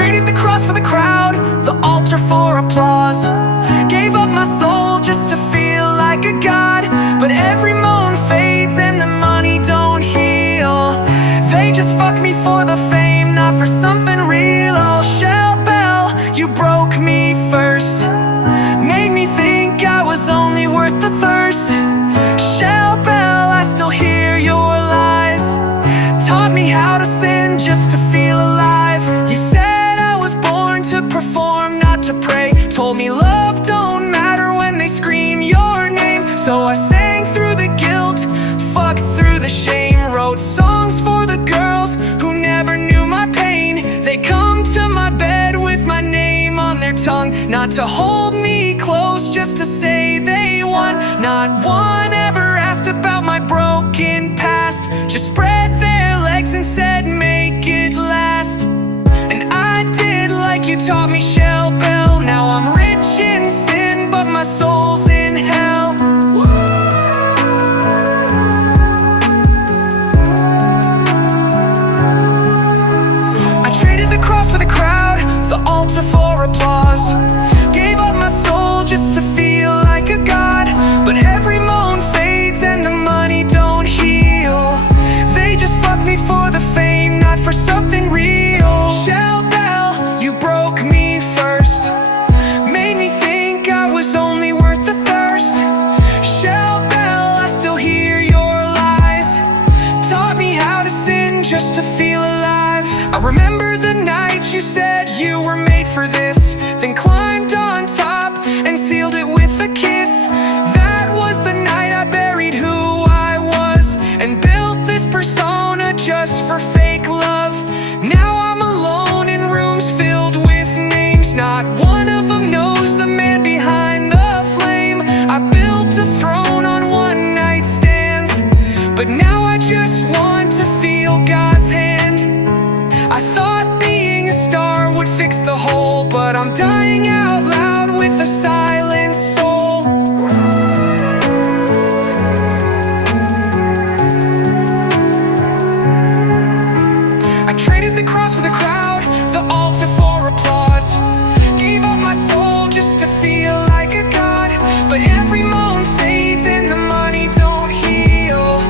traded the cross for the crowd, the altar for applause. Gave up my soul just to feel like a god. But every moan fades and the money don't heal. They just fuck me for the fame, not for something real. Oh, Shell Bell, you broke me first. Made me think I was only worth the thirst. Shell Bell, I still hear your lies. Taught me how to sin just to feel alive. You said I was born to perform, not to pray. Told me love don't matter when they scream your name. So I sang through the guilt, fucked through the shame. Wrote songs for the girls who never knew my pain. They come to my bed with my name on their tongue. Not to hold me close, just to say they won. Not one ever asked about my broken past. Just spread their legs and said make it last. And I did like you taught me, Shell Bell. Now I'm rich in sin, but my soul's in hell. I traded the cross for the crowd, the altar for applause. Gave up my soul just to feel like a god. But every moan fades and the money don't heal. They just fuck me for the fame, not for something real. Shell Bell, you broke me first. Made me think I was only worth the thirst. Shell Bell, I still hear your lies. Taught me how to sin just to feel alive. I remember the night you said you were made for this. Then climbed on top and sealed it with a kiss. That was the night I buried who I was and built this persona just for fake love. Now I'm alone in rooms filled with names. Not one of them knows the man behind the flame. I built a throne on one night stands, but now I just want to feel God's hand. I thought being a star would fix the hole, but I'm dying out loud with a silent soul. I traded the cross for the crowd, the altar for applause. Gave up my soul just to feel like a god. But every moan fades and the money don't heal.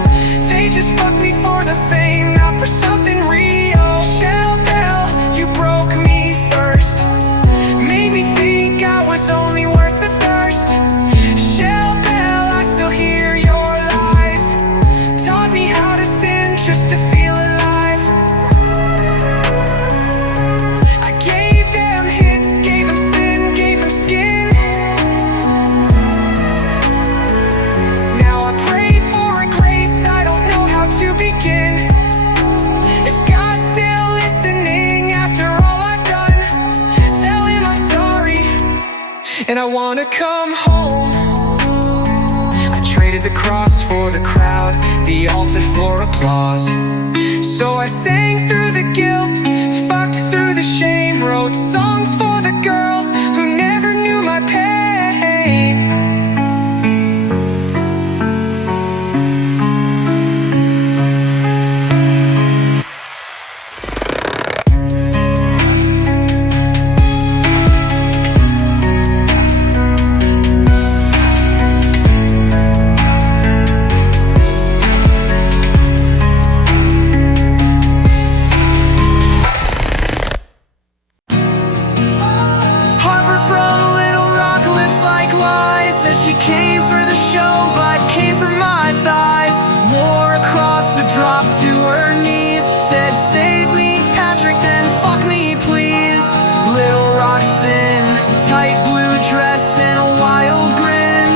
They just fuck me for the fame, not for something real. Shell Bell, you broke me first. Made me think I was only worth the thirst. Shell Bell, I still hear your lies. Taught me how to sin just to feel alive. I gave them hits, gave them sin, gave them skin. Now I pray for a grace, I don't know how to begin. If God's still listening after all I've done, tell him I'm sorry and I wanna come home. I traded the cross for the crowd, the altar for applause. So I sang through the guilt, fucked through the shame. Wrote songs for the girls who never knew my pain. Harper from Little Rock, lips like lies. Said she came for the show, but came for my thighs. Wore a cross, but dropped to her knees. Said, save me, Patrick, then fuck me, please. Little Rock sin, tight blue dress and a wild grin.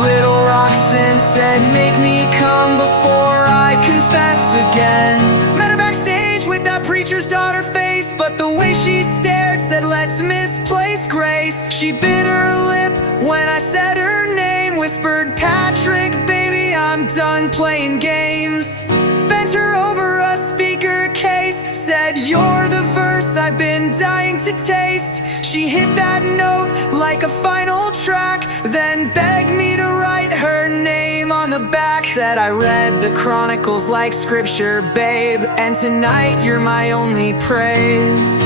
Little Rock sin said, make me come before I confess again. Met her backstage with that preacher's daughter face, but the way she stared said, let's misplace grace. She bit her lip when I said her name. Whispered, Patrick, baby, I'm done playing games. Bent her over a speaker case, said, you're the verse I've been dying to taste. She hit that note like a final track, then begged me to write her name on the back. Said I read the Chronicles like scripture, babe, and tonight you're my only praise.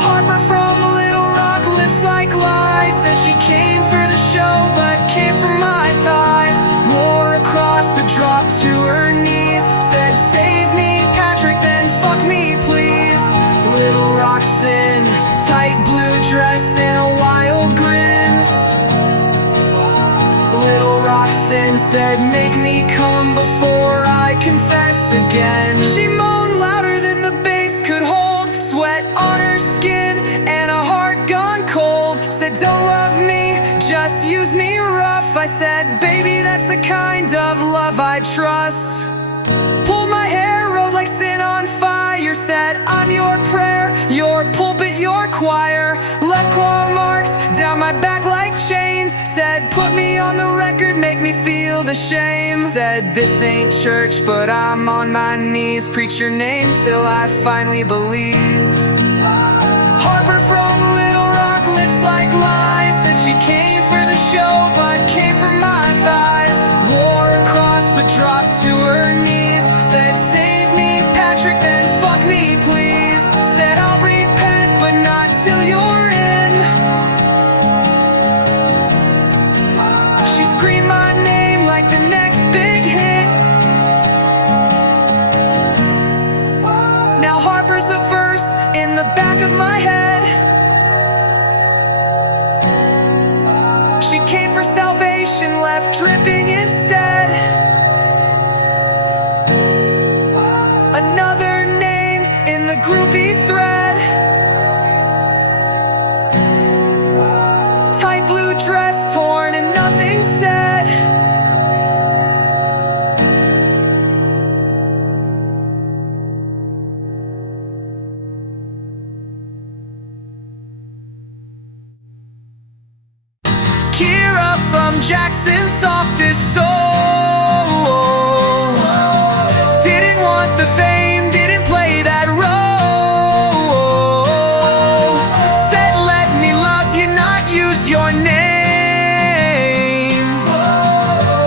Harper from Little Rock, lips like lies. Said she came for the show, but came for my thighs. Wore a cross, but dropped to her knees. Said, save me, Patrick, then fuck me, please. Little Rock sin, tight blue dress and a wild grin. Little Rock sin said, make me come before I confess again. She moaned louder than the bass could hold, sweat on her skin and a heart gone cold. Said, don't love me, just use me rough. I said, baby, that's the kind of love I trust. Pulled my hair, rode like sin on fire. Said, I'm your prayer, your pulpit, your choir. Left claw marks down my back like chains. Said, put me on the record, make me feel the shame. Said, this ain't church, but I'm on my knees. Preach your name till I finally believe. Harper from Little Rock, lips like lies. Said she came for the show, but came for my thighs. Wore a cross, but dropped to her knees. Said, save me, Patrick, then fuck me, please. Said, I'll repent, but not till you're in. She screamed my name like the next big hit. Now Harper's a verse in the back of my head. She came for salvation, left dripping instead. Another name in the groupie thread. Tight blue dress torn and nothing said. Kira from Jackson, softest soul. Didn't want the fame, didn't play that role. Said let me love you, not use your name.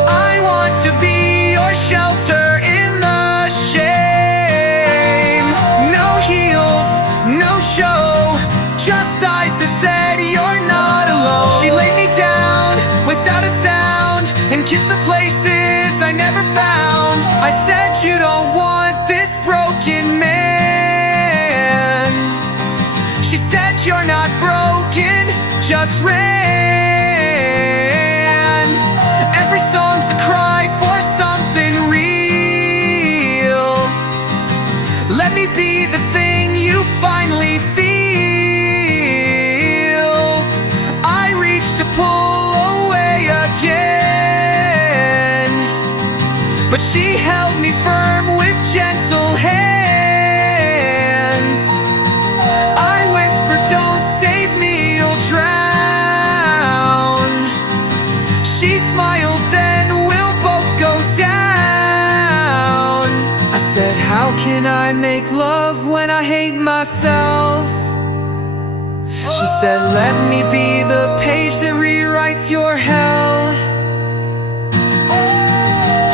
I want to be your shelter in the shame. No heels, no show, just eyes that said you're not alone. She laid me down without a sound and kissed the places I never found. I said you don't want this broken man. She said you're not broken, just ran. Every song's a cry for something real. Let me be the thing you finally feel. I reach to pull away again, but she held me firm with gentle hands. I whispered, don't save me, you'll drown. She smiled, then we'll both go down. I said, how can I make love when I hate myself? She said, let me be the page that rewrites your hell.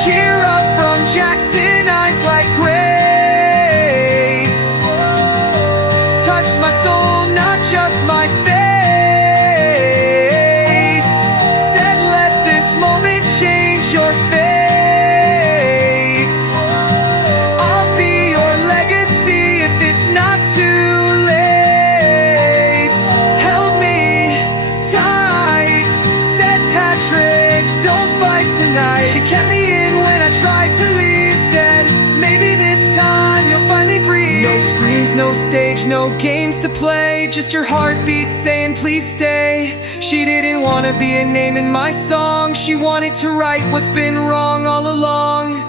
Kira from Jackson, eyes like grace. Touched my soul, not just my face. Said, let this moment change your fate. I'll be your legacy if it's not too late. Held me tight, said Patrick, don't fight tonight. She kept me in when I tried to leave. Said, maybe this time you'll finally breathe. No screams, no stage, no games to play. Just your heartbeat saying please stay. She didn't want to be a name in my song. She wanted to right what's been wrong all along.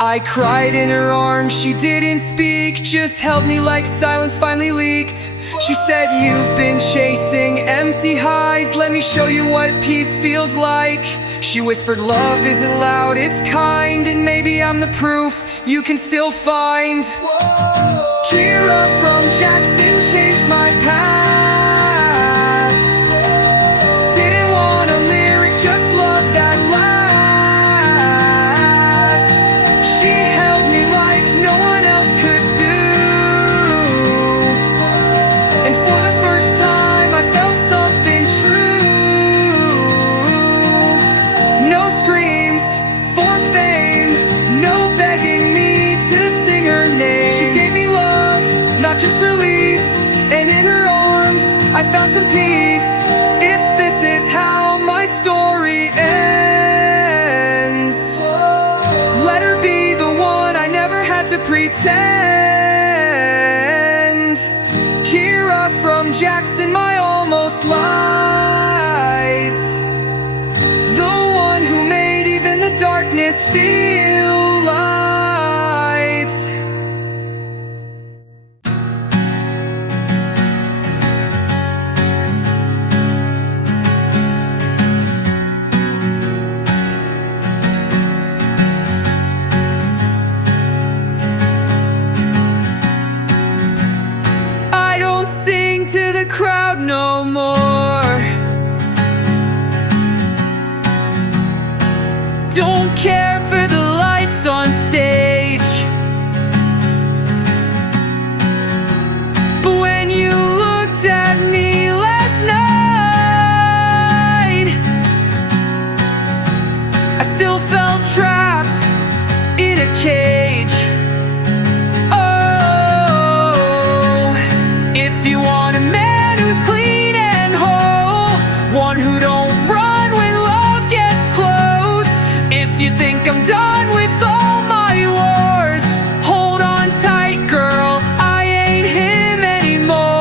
I cried in her arms, she didn't speak, just held me like silence finally leaked. She said, you've been chasing empty highs, let me show you what peace feels like. She whispered, love isn't loud, it's kind, and maybe I'm the proof you can still find. Kira from Jackson changed my path. Didn't want a lyric, just love that laugh. found some peace. If this is how my story ends, let her be the one I never had to pretend. Kira from Jackson, my almost light, the one who made even the darkness feel light. I don't sing to the crowd no more. Don't care for the lights on stage. But when you looked at me last night, I still felt trapped in a cage. Oh, if you want a man who's clean and whole, one who don't run when love gets close. If you think I'm done with all my wars, hold on tight, girl, I ain't him anymore.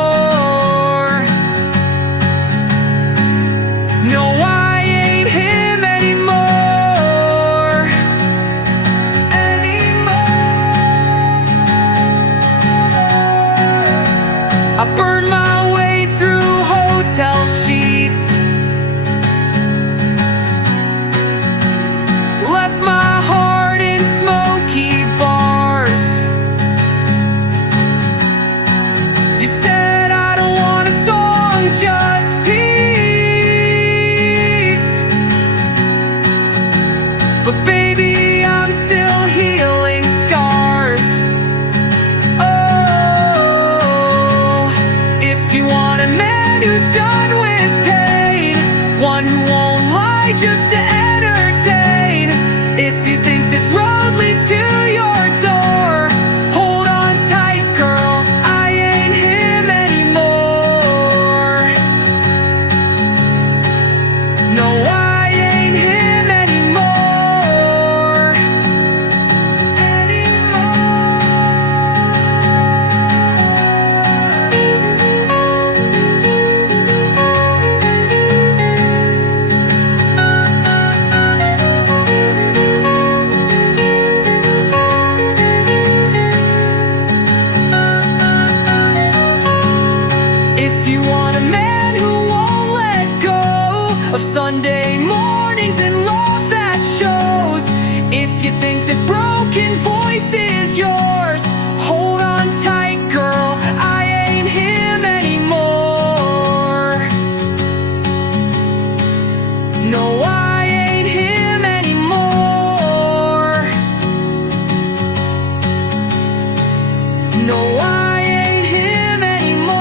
No, I ain't him anymore. I burned my way through hotel sheets, left my heart in smoky bars. You said I don't want a song, just peace. But baby, I'm still healing scars. Oh, if you want a man who's done with pain, one who won't lie just to entertain. If you think this road leads to your door, hold on tight, girl, I ain't him anymore. No, I ain't him anymore. If you want a man who won't let go of Sunday mornings and love that shows, if you think this broken voice is yours, hold on tight, girl, I ain't him anymore. No, I ain't him anymore. No, I ain't him anymore.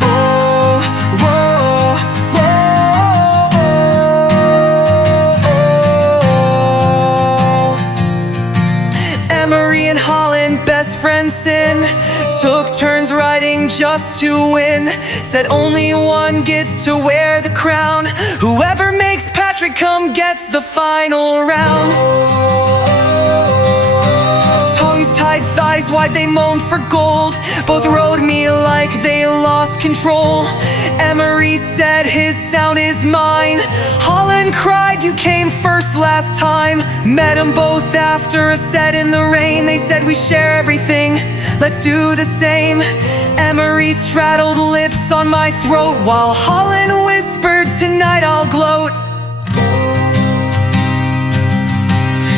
Oh, whoa, whoa. Emery and Holland, best friends sin, took turns riding just to win. Said only one gets to wear the crown. Whoever makes Patrick come gets the final round. Tongues tied, thighs wide, they moaned for gold. Both rode me like they lost control. Emery said his sound is mine. Holland cried, you came first last time. Met them both after a set in the rain. They said we share everything, let's do the same. Emery straddled lips on my throat, while Holland whispered, tonight I'll gloat.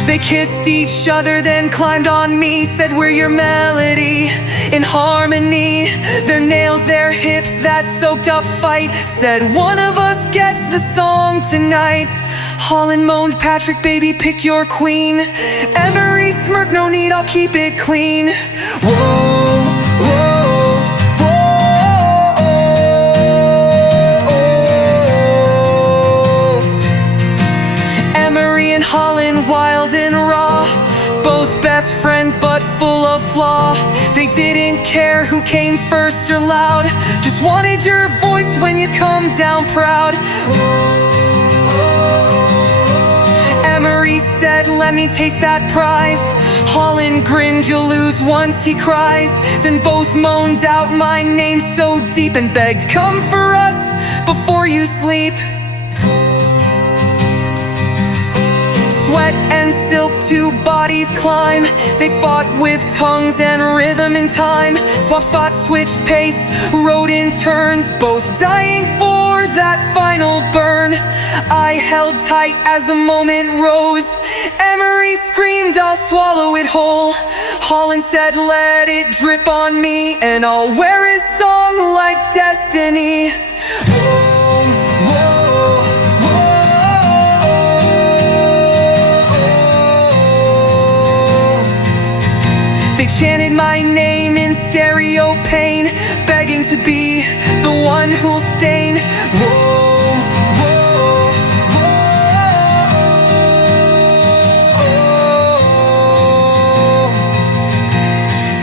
They kissed each other, then climbed on me. Said we're your melody, in harmony. Their nails, their hips, that soaked up fight. Said one of us gets the song tonight. Holland moaned, Patrick, baby, pick your queen. Emery smirked, no need, I'll keep it clean. Whoa, whoa, whoa, oh. Emery and Holland, wild and raw, both best friends but full of flaw. They didn't care who came first or loud, just wanted your voice when you come down proud. Emery said, let me taste that prize. Holland grinned, you'll lose once, he cries. Then both moaned out my name so deep and begged, come for us before you sleep. Sweat and silk, two bodies climb. They fought with tongues and rhythm and time. Swap spots, switched pace, rode in turns, both dying for that final burn. I held tight as the moment rose. Emery screamed, I'll swallow it whole. Holland said, let it drip on me, and I'll wear his song like destiny. They chanted my name in stereo pain, begging to be the one who'll stain. Whoa, whoa, whoa.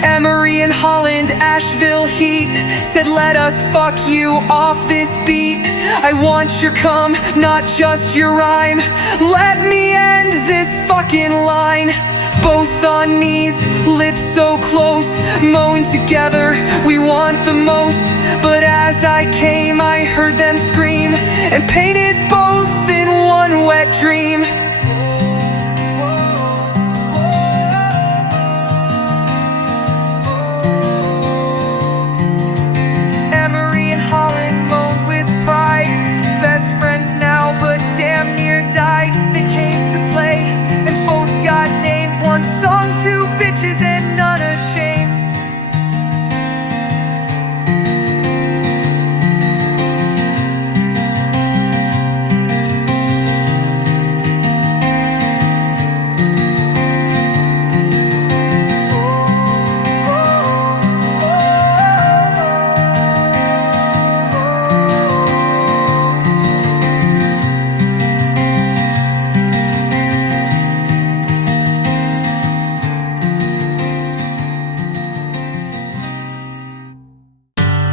Emery and Holland, Asheville heat, said let us fuck you off this beat. I want your cum, not just your rhyme. Let me end this fucking line. Both on knees, lips so close, moaned together, we want the most. But as I came, I heard them scream, and painted both in one wet dream. Emery and Holland moaned with pride, best friends now, but damn near died. They came to play, and both got named. One song, two bitches, and none ashamed.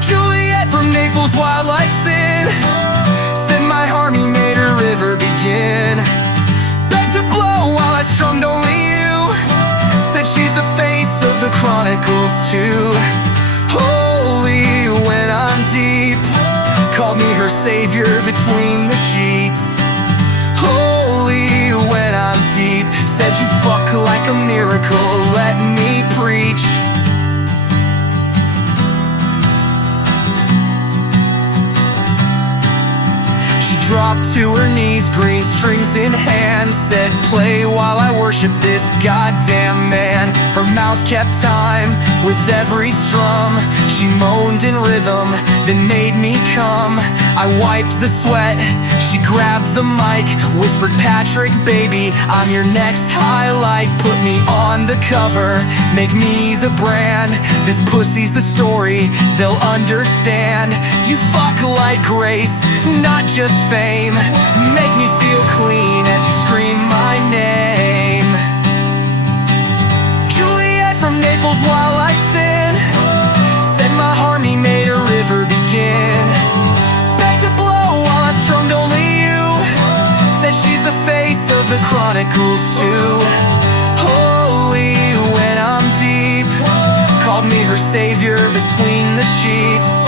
Juliette from Naples, wild like sin, said my army made her river begin. Begged to blow while I strummed only you, said she's the face of the Chronicles too. Holy when I'm deep, called me her savior between the sheets. Holy when I'm deep, said you fuck like a miracle, let me preach. Dropped to her knees, green strings in hand, said play while I worship this goddamn man. Her mouth kept time with every strum, she moaned in rhythm, then made me come. I wiped the sweat, she grabbed the mic, whispered, Patrick, baby, I'm your next highlight. Put me on the cover, make me the brand. This pussy's the story, they'll understand. You fuck like grace, not just fame. Make me feel clean as you scream my name. Juliette from Naples, wild like sin, said my army made a river begin. Begged to blow while I strummed only you, said she's the face of the Chronicles too. Holy when I'm deep, called me her savior between the sheets.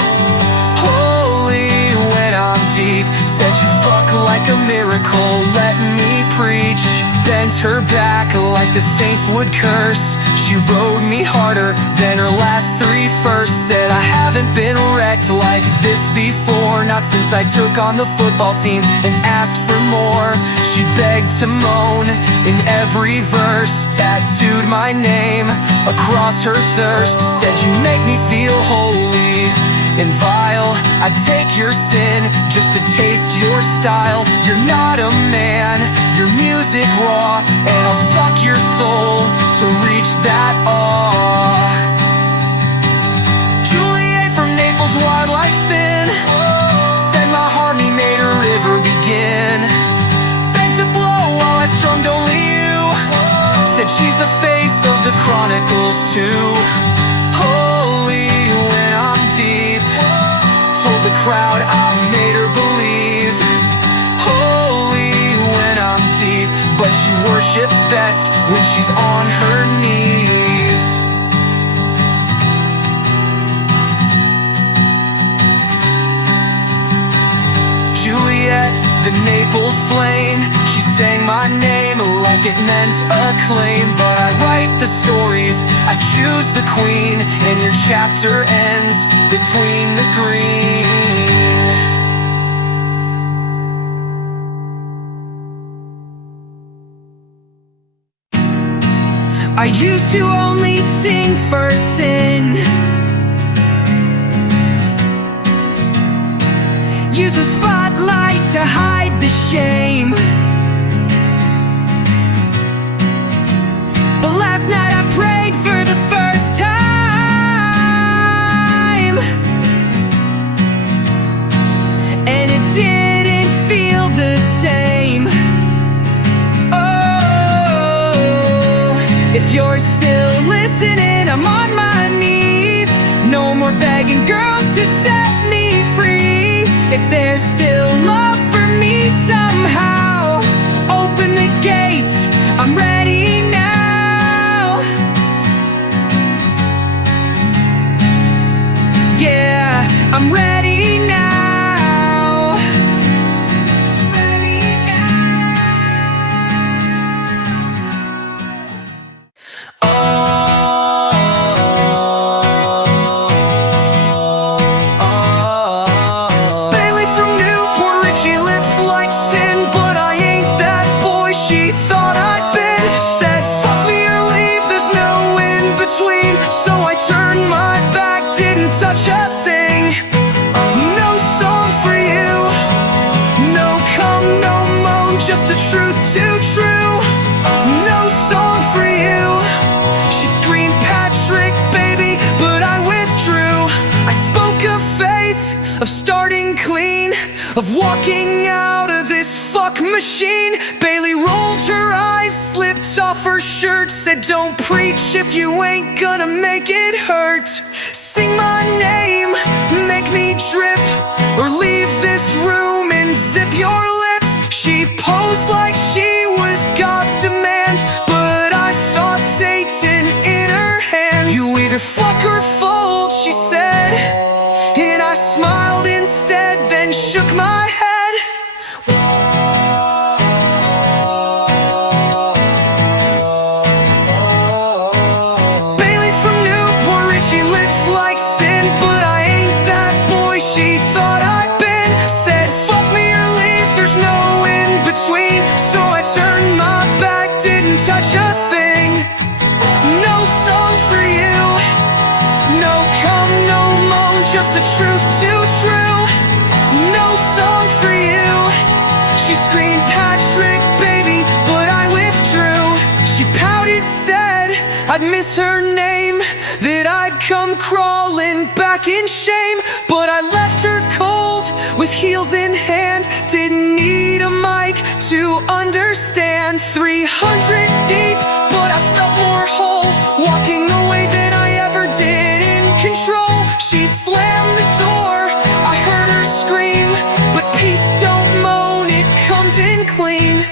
Holy when I'm deep, said you fuck like a miracle, let me preach. Bent her back like the saints would curse. She rode me harder than her last three firsts. Said I haven't been wrecked like this before, not since I took on the football team and asked for more. She begged to moan in every verse, tattooed my name across her thirst. Said you make me feel holy, and vile. I'd take your sin just to taste your style. You're not a man, your music raw, and I'll suck your soul to reach that awe. Juliette from Naples, wild like sin, said my harmony made a river begin. Bent to blow while I strummed only you, said she's the face of the Chronicles too. Holy when I'm deep, told the crowd I made her believe. Holy when I'm deep, but she worships best when she's on her knees. Juliette, the Naples flame, she sang my name like it meant acclaim. But I write the stories, I choose the queen, and your chapter ends between the green. I used to only sing for sin, use a spotlight to hide the shame. But last night I prayed for the first time, and it didn't feel the same. Oh, if you're still listening, I'm on my knees. No more begging girls to set me free. If there's still love for me somehow, open the gates, I'm ready now. Yeah, I'm ready now. Ready now. Bailey from Newport, Richey lips like sin, but I ain't that boy she thought I'd been. Said fuck me or leave, there's no in between. So I turned my back, didn't touch a thing. No song for you, no come, no moan, just a truth too true. No song for you. She screamed Patrick, baby, but I withdrew. I spoke of faith, of starting clean, of walking out of this fuck machine. Bailey rolled her eyes, slipped off her shirt, said don't preach if you ain't gonna make it hurt. Sing my name, make me drip, or leave this room and zip your lips. She posed like she was God's demand, but I saw Satan in her hands. You either fuck or fold, she said, and I smiled instead, then shook my head. Bailey from Newport, Richey lips like sin, but I ain't that boy she thought I'd been. Said fuck me or leave, there's no in between. So I turned my back, didn't touch a thing. No song for you, no come, no moan, just a truth too true. No song for you. She screamed Patrick, baby, but I withdrew. She pouted, said I'd miss her name, that I'd come crawling back in shame. But I left her cold, with heels in hand, didn't need a mic to understand. 300 deep, but I felt more whole, walking away than I ever did in control. She slammed the door, I heard her scream, but peace don't moan, it comes in clean.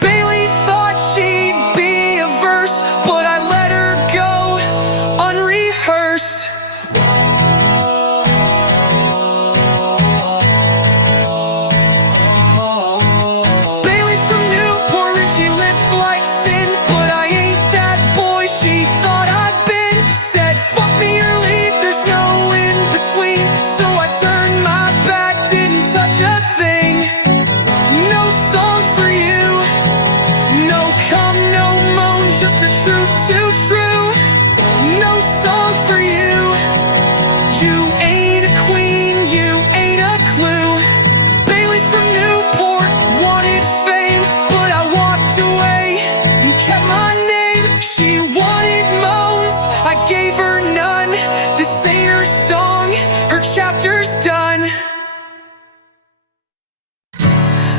Bailey thought she'd be a verse, but I let her go unrehearsed. Bailey from Newport, Richey lips like sin, but I ain't that boy she thought I'd been. Said fuck me or leave, there's no in between. So I turned my back, didn't touch a thing. No song for you, no come, no moan, just a truth too true. No song for you, you ain't a queen. She wanted moans, I gave her none. This ain't her song, her chapter's done.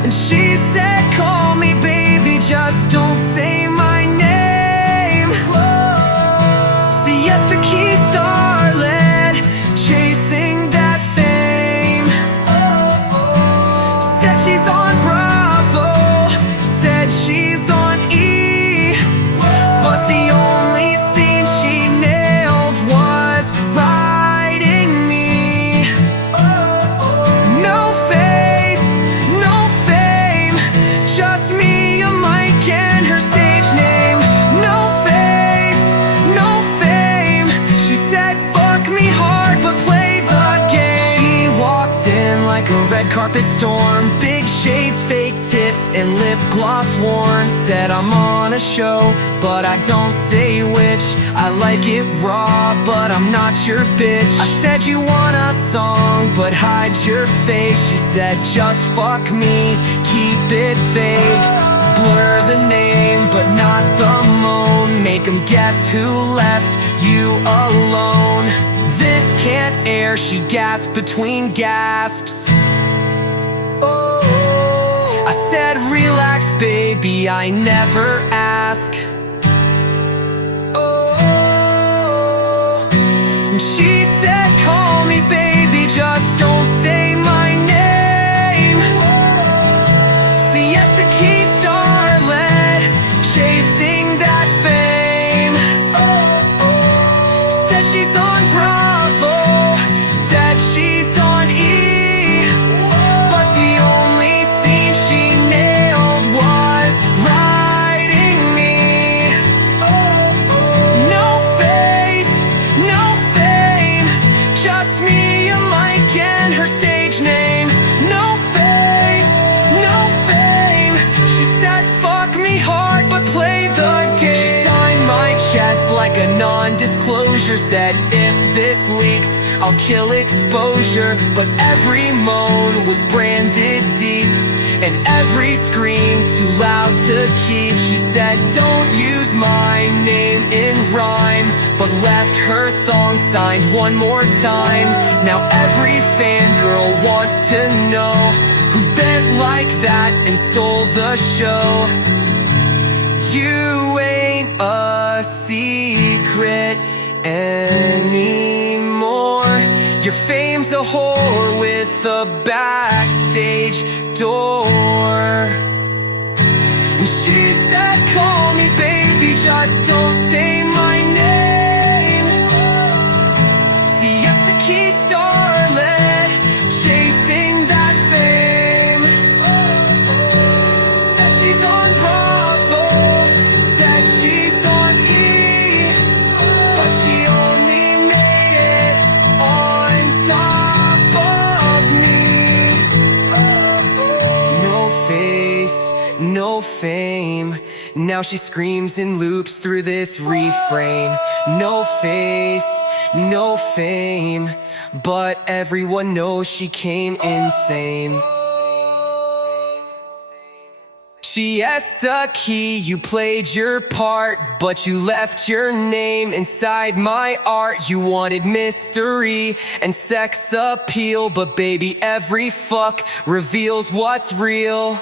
And she said, call me baby, just don't say my name. Siesta key starlet, chasing that fame. Said she's on Bravo, said she's on E, but the only scene she nailed was riding me. No face, no fame, just me, a mic and her stage name. No face, no fame, she said fuck me hard but play the game. She walked in like a red carpet storm, big shades, fake tits, and lip gloss worn. Said I'm on a show, but I don't say which. I like it raw, but I'm not your bitch. I said you want a song, but hide your face. She said just fuck me, keep it vague. Blur the name, but not the moan. Make 'em guess who left you alone. This can't air, she gasped between gasps. I said relax baby, I never ask. And she said call me baby, just don't say my name. Siesta key starlet, chasing that fame. Said she's on Bravo, said she's on E, but the only scene she nailed was riding me. No face, no fame, just me, a mic and her stage name. No face, no fame, she said fuck me hard but play the game. She signed my chest like a non-disclosure, said if this leaks I'll kill exposure. But every moan was branded deep, and every scream too loud to keep. She said don't use my name in rhyme, but left her thong signed one more time. Now every fangirl wants to know who bent like that and stole the show. You ain't a secret anymore. Your fame's a whore with a backstage door. And she said call me baby, just don't say my name. Siesta key starlet, chasing that fame. Said she's on Bravo, said she's on E, but she only made it on top of me. No face, no fame, now she screams and loops through this refrain. No face, no fame, but everyone knows she came insane. Siesta key, you played your part, but you left your name inside my art. You wanted mystery and sex appeal, but baby, every fuck reveals what's real.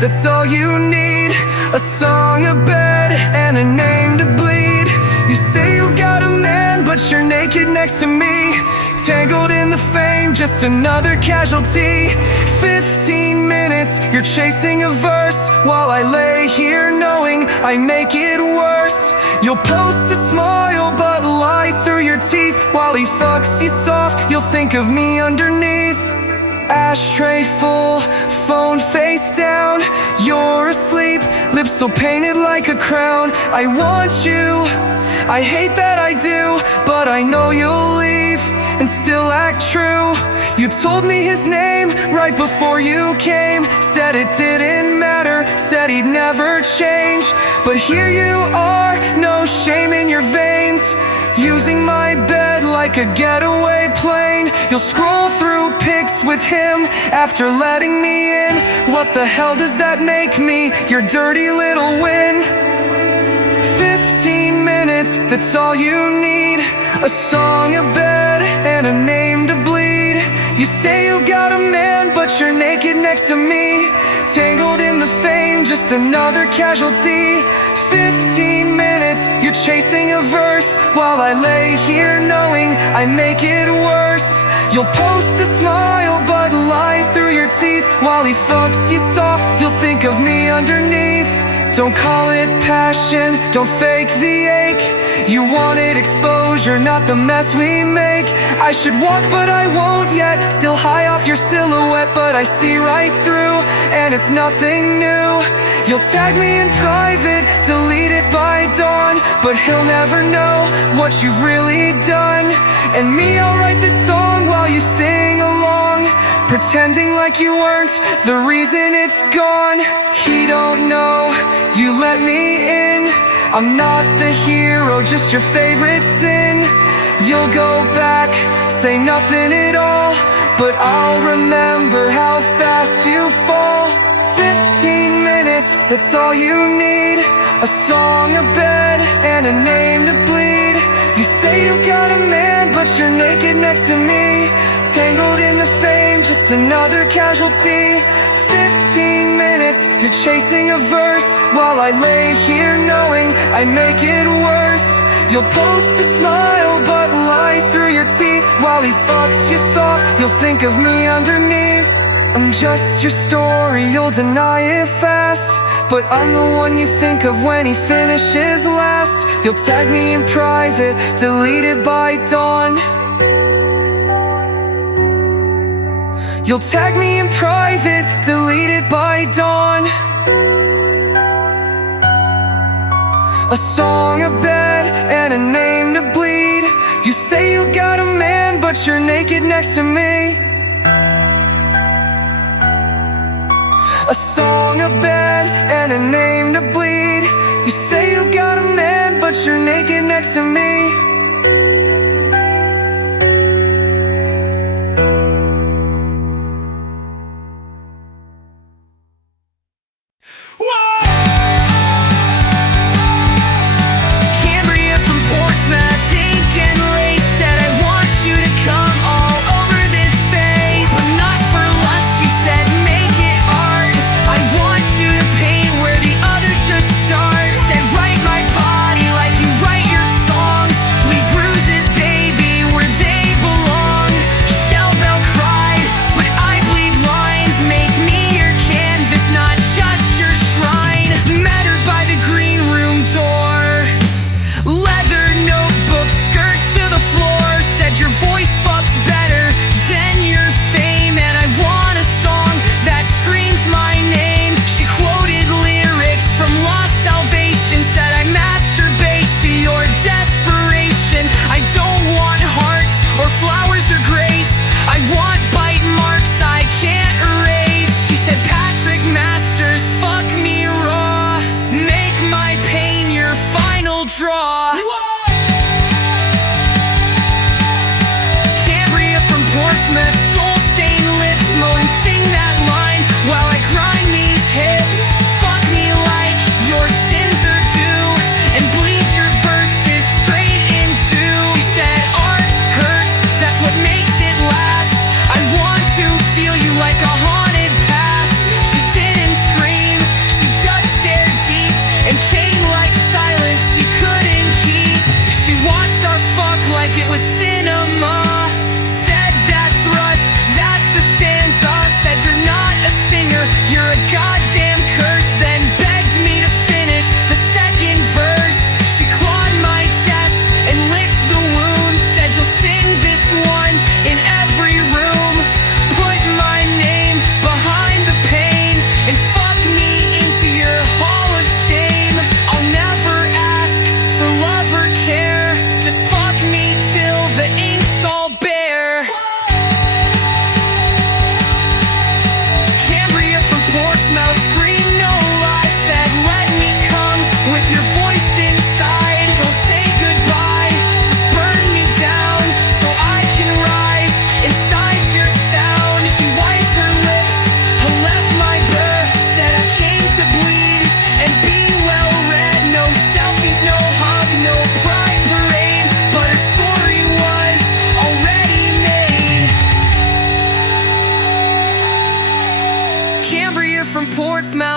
That's all you need, a song, a bed, and a name to bleed. You say you got a man, but you're naked next to me. Tangled in the fame, just another casualty. 15 minutes, you're chasing a verse, while I lay here knowing I make it worse. You'll post a smile, but lie through your teeth. While he fucks you soft, you'll think of me underneath. Ashtray full, phone face down. You're asleep, lips still painted like a crown. I want you, I hate that I do, but I know you'll leave and still act true. You told me his name right before you came. Said it didn't matter, said he'd never change. But here you are, no shame in your veins, using my bed like a getaway plane. You'll scroll through pics with him after letting me in. What the hell does that make me? Your dirty little win. 15 minutes, that's all you need. A song, a bed, and a name to bleed. You say you got a man, but you're naked next to me. Tangled in the fame, just another casualty. 15 minutes, you're chasing a verse, while I lay here knowing I make it worse. You'll post a smile, but lie through your teeth. While he fucks you soft, you'll think of me underneath. Don't call it passion, don't fake the ache. You wanted exposure, not the mess we make. I should walk, but I won't yet. Still high off your silhouette, but I see right through, and it's nothing new. You'll tag me in private, delete it by dawn, but he'll never know what you've really done. And me, I'll write this song while you sing along, pretending like you weren't the reason it's gone. He don't know you let me in. I'm not the hero, just your favorite sin. You'll go back, say nothing at all, but I'll remember how fast you fall. 15 minutes, that's all you need. A song, a bed, and a name to bleed. You say you got a man, but you're naked next to me. Tangled in the fame, just another casualty. 15 minutes, you're chasing a verse, while I lay here knowing I make it worse. You'll post a smile, but lie through your teeth. While he fucks you soft, you'll think of me underneath. I'm just your story, you'll deny it fast, but I'm the one you think of when he finishes last. You'll tag me in private, delete it by dawn. You'll tag me in private, delete it by dawn. A song, a bed, and a name to bleed. You say you got a man, but you're naked next to me. A song, a bed, and a name to bleed. You say you got a man, but you're naked next to me. Cambria from Portsmouth, Ink and Lace said, I want you to come all over this face, but not for lust, she said, make it art. I want you to paint where the others just start. Said, write my body like you write your songs.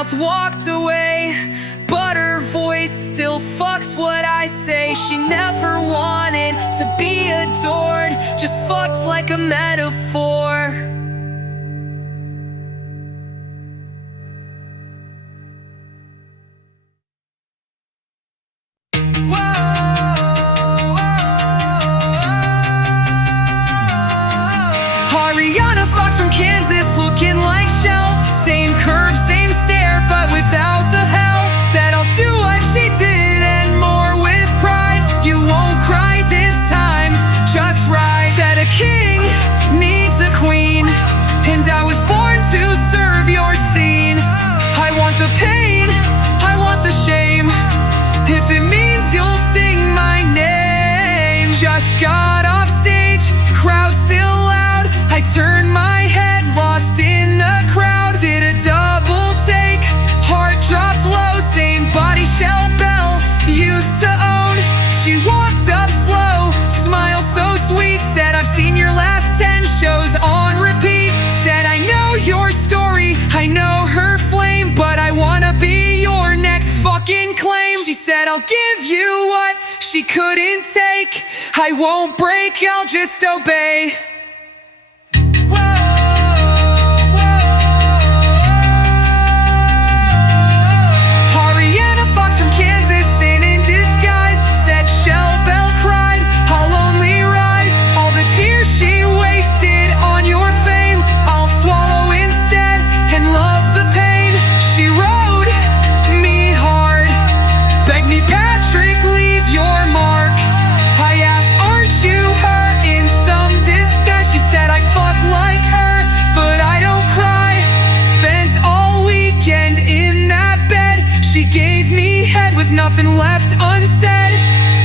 both walked away, but her voice still fucks what I say. She never wanted to be adored, just fucked like a metaphor. Ariana Fox from Kansas, looking like Shell. Same curve, same stare, but without the hell. Said I'll do what she did and more with pride. You won't cry this time, just right. Said a king needs a queen, and I was born to serve your scene. I want the pain, I want the shame, if it means you'll sing my name. Just got off stage, crowd still loud. I turned my head, lost in the crowd. Did a double take, heart dropped low. Same body Shell Bell used to own. She walked up slow, smile so sweet. Said I've seen your last 10 shows on repeat. Said I know your story, I know her flame, but I wanna be your next fucking claim. She said I'll give you what she couldn't take. I won't break, I'll just obey. Ariana Fox from Kansas, sin in disguise. Said Shell Bell cried, I'll only rise. All the tears she wasted on your fame, I'll swallow instead and love the pain. She rode me hard, begged me, Patrick, leave your mark. I asked, aren't you her in some disguise? She said I fuck like her, but I don't cry. Spent all weekend in that bed. She gave me head with nothing left unsaid.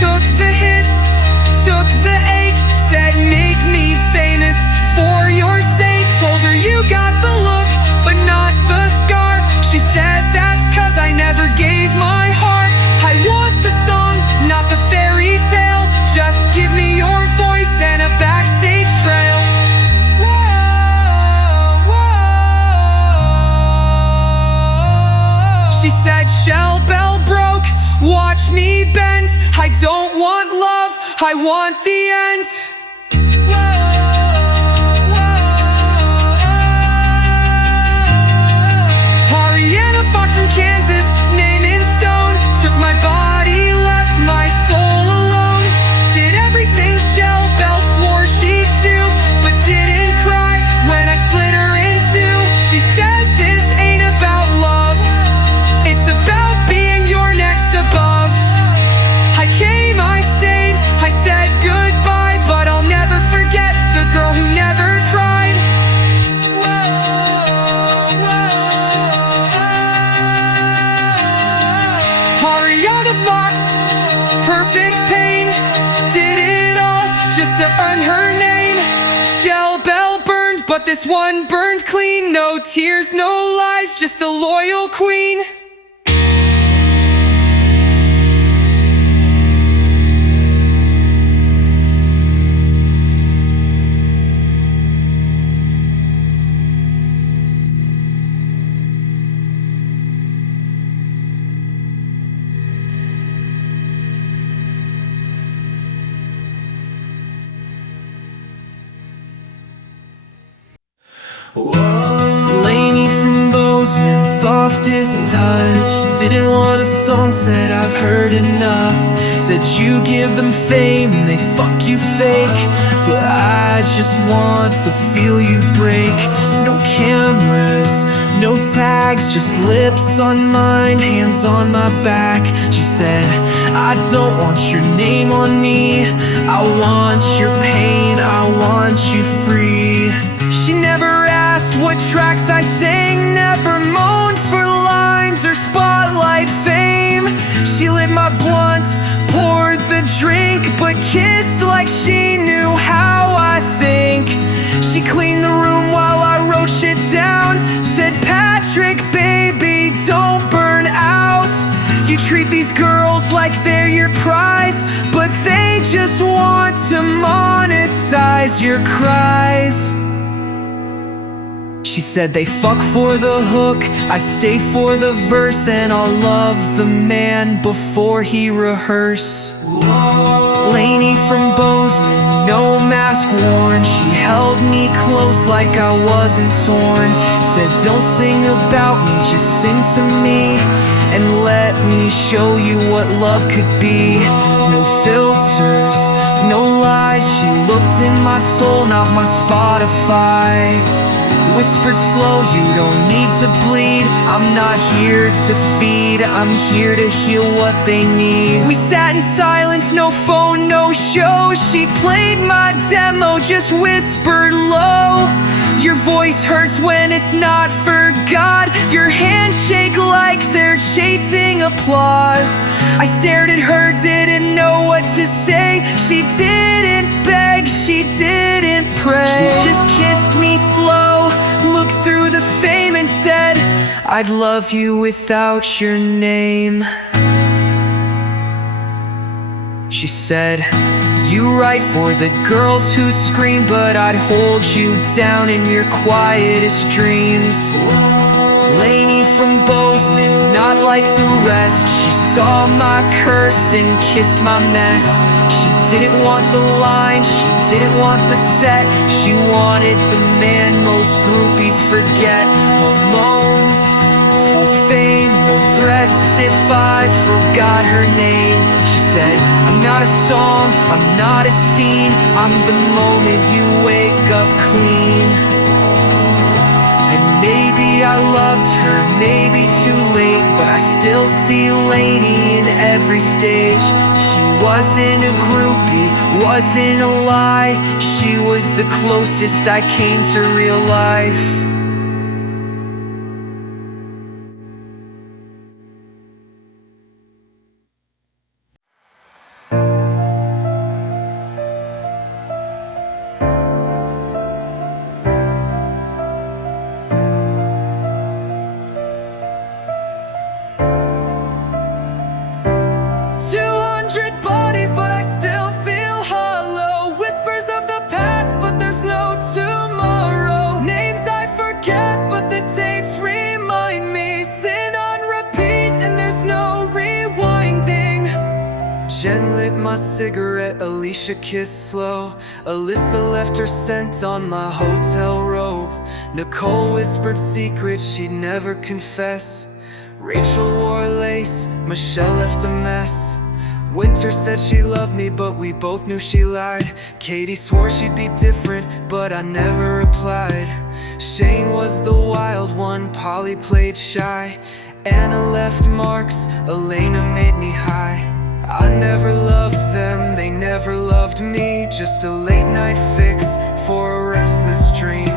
Took the hits, took the ache. Said make me famous for your sake. Told her you got the look, but not the scar. She said that's cause I never gave my heart. I want the song, not the fairy tale. Just give me your voice and a backstage trail. She said Shell Bell broke, watch me bend. I don't want love, I want the end. Ariana Fox from Kansas, name in stone. Took my body, left my soul alone. Did everything Shell Bell swore she'd do, but didn't cry when I split her in two. She said this ain't about love, it's about being your next above. I came, I stayed, I said goodbye, but I'll never forget the girl who never cried. Ariana Fox, perfect pain, did it all just to earn her name. Shell Bell burned, but this one burned clean. No tears, no lies, just a loyal queen. Laney from Bozeman, softest touch. Didn't want a song, said I've heard enough. Said you give them fame, they fuck you fake, but I just want to feel you break. No cameras, no tags, just lips on mine, hands on my back. She said, I don't want your name on me, I want your pain, I want you free. She never asked what tracks I sang, never moaned for lines or spotlight fame. She lit my blunt, poured the drink, but kissed like she knew how I think. She cleaned the room while I wrote shit down, said, Patrick, baby, don't burn out. You treat these girls like they're your prize, but they just want to monetize your cries. She said they fuck for the hook, I stay for the verse, and I'll love the man before he rehearse. Laney from Bozeman, no mask worn. She held me close like I wasn't torn. Said don't sing about me, just sing to me, and let me show you what love could be. No filters, no lies. She looked in my soul, not my Spotify. Whispered slow, you don't need to bleed. I'm not here to feed, I'm here to heal what they need. We sat in silence, no phone, no show. She played my demo, just whispered low. Your voice hurts when it's not for God. Your hands shake like they're chasing applause. I stared at her, didn't know what to say. She didn't beg, she didn't pray. Just kissed me slow, looked through the fame and said, I'd love you without your name. She said, you write for the girls who scream, but I'd hold you down in your quietest dreams. Laney from Bozeman, not like the rest. She saw my curse and kissed my mess. She didn't want the line, she didn't want the set. She wanted the man most groupies forget. No moans for fame, no threats if I forgot her name. She said, I'm not a song, I'm not a scene, I'm the moment you wake up clean. And maybe I loved her, maybe too late, but I still see Laney in every stage. She wasn't a groupie, wasn't a lie. She was the closest I came to real life. Cigarette, Alicia kissed slow. Alyssa left her scent on my hotel robe. Nicole whispered secrets she'd never confess. Rachel wore lace, Michelle left a mess. Winter said she loved me, but we both knew she lied. Katie swore she'd be different, but I never replied. Shane was the wild one, Polly played shy. Anna left marks, Elena made me high. I never loved them, they never loved me. Just a late night fix for a restless dream.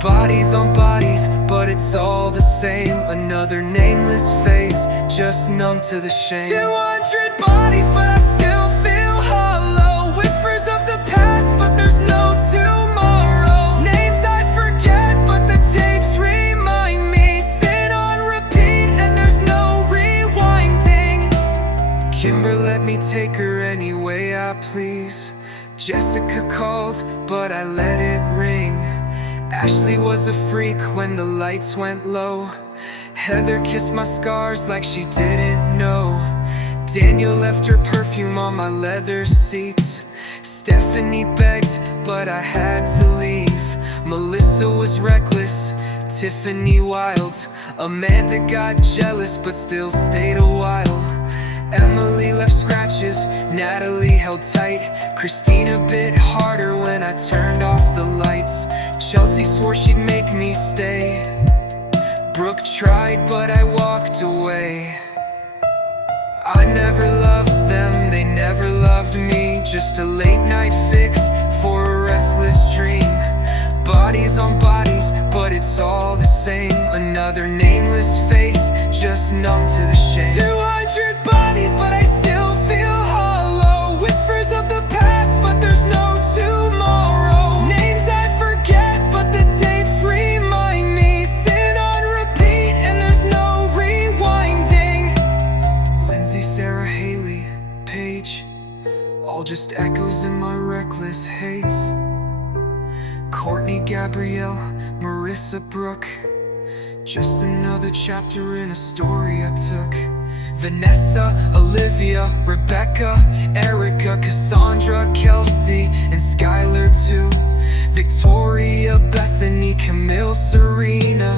Bodies on bodies, but it's all the same. Another nameless face, just numb to the shame. 200 bodies, but I still feel hollow. Whispers of the past, but there's no tomorrow. Names I forget, but the tapes remind me. Sit on repeat and there's no rewinding. Kimber let me take her any way I please. Jessica called, but I let it ring. Ashley was a freak when the lights went low. Heather kissed my scars like she didn't know. Daniel left her perfume on my leather seats. Stephanie begged, but I had to leave. Melissa was reckless, Tiffany wild. Amanda got jealous, but still stayed a while. Emily left scratches, Natalie held tight. Christina bit harder when I turned off the lights. Chelsea swore she'd make me stay. Brooke tried, but I walked away. I never loved them, they never loved me. Just a late night fix for a restless dream. Bodies on bodies, but it's all the same. Another nameless face, just numb to the shame. 200 bodies, but I still feel hollow. Whispers of the past, but there's no tomorrow. Names I forget, but the tapes remind me. Sit on repeat and there's no rewinding. Lindsay, Sarah, Haley, Paige, all just echoes in my reckless haze. Courtney, Gabrielle, Marissa Brooke, just another chapter in a story I took. Vanessa, Olivia, Rebecca, Erica, Cassandra, Kelsey, and Skylar too. Victoria, Bethany, Camille, Serena,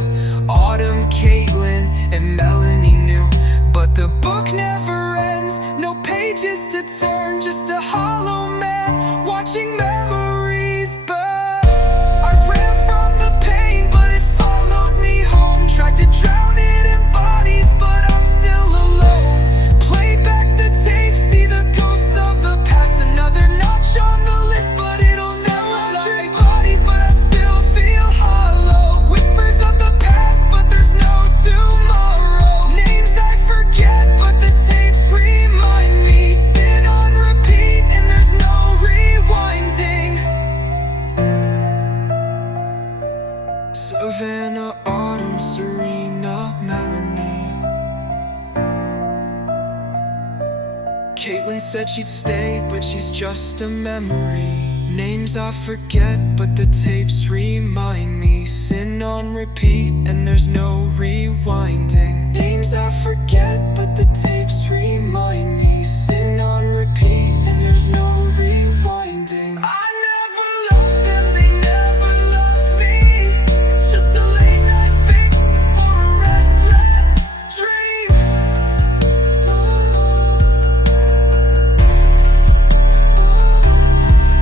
Autumn, Caitlin, and Melanie knew. But the book never ends, no pages to turn, just a hollow man watching memories burn. I ran from the pain, but it followed me home. Tried to drown it in bodies, but I'm still alone. Play back the tape, see the ghosts of the past. Another notch on the list, but it'll never drink bodies, but I still feel hollow. Whispers of the past, but there's no tomorrow. Names I forget, but the tapes remind me. Sit on repeat and there's no rewinding. Savannah, Autumn, Serena, Melanie. Caitlin said she'd stay, but she's just a memory. Names I forget, but the tapes remind me. Sin on repeat and there's no rewinding. Names I forget, but the tapes remind me. Sin on repeat and there's no rewinding. I never loved them, they never loved me. Just a late night fix for a restless dream.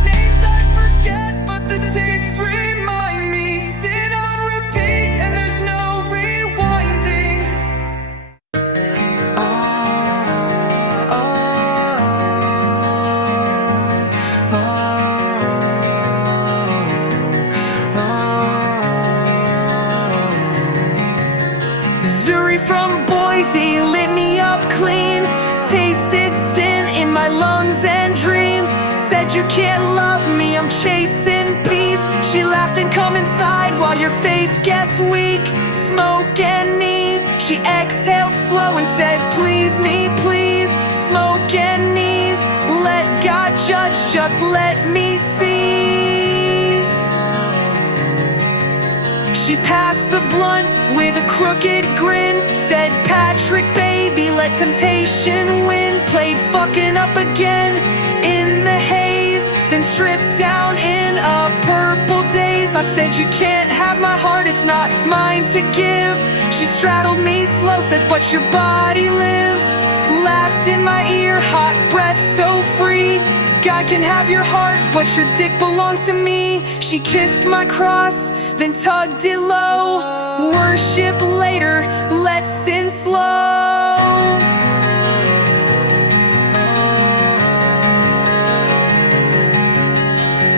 Names I forget, but the tapes remind me. Sit on repeat and there's no rewinding. Zuri from Boise lit me up clean. Tasted sin in my lungs and dreams. Said you can't love me, I'm chasing peace. She laughed and come inside while your faith gets weak. Smoke and knees. She exhaled slow and said, please me, please. Smoke and knees. Let God judge, just let me seize. She passed the blunt with a crooked grin. Said, Patrick, baby, let temptation win. Played fucking up again in the haze, then stripped down in a purple daze. I said, you can't have my heart, it's not mine to give. She straddled me slow, said, but your body lives. Laughed in my ear, hot breath so free. God can have your heart, but your dick belongs to me. She kissed my cross, then tugged it low. Worship later, let's sin slow.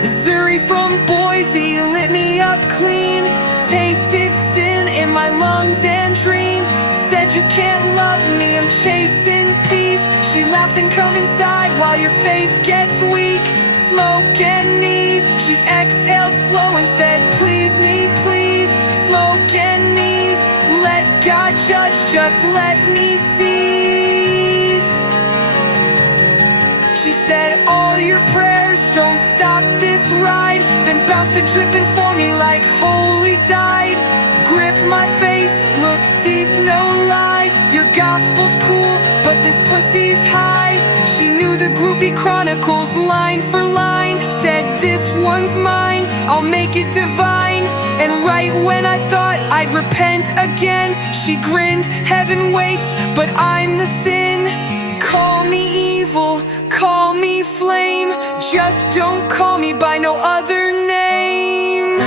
Zuri from Boise lit me up clean. Tasted sin in my lungs and dreams. Said you can't love me, I'm chasing peace. She laughed and come inside while your faith gets weak. Smoke and knees. She exhaled slow and said, please me, please. Smoke and knees. Let God judge, just let me seize. She said, all your prayers don't stop this ride. Then bounced a dripping for me like holy tide. Grip my face, look deep, no lie. Your gospel's cool, but this pussy's high. She knew the Groupie Chronicles line for line. Said this one's mine, I'll make it divine. And right when I thought I'd repent again, she grinned, heaven waits, but I'm the sin. Call me evil, call me flame, just don't call me by no other name.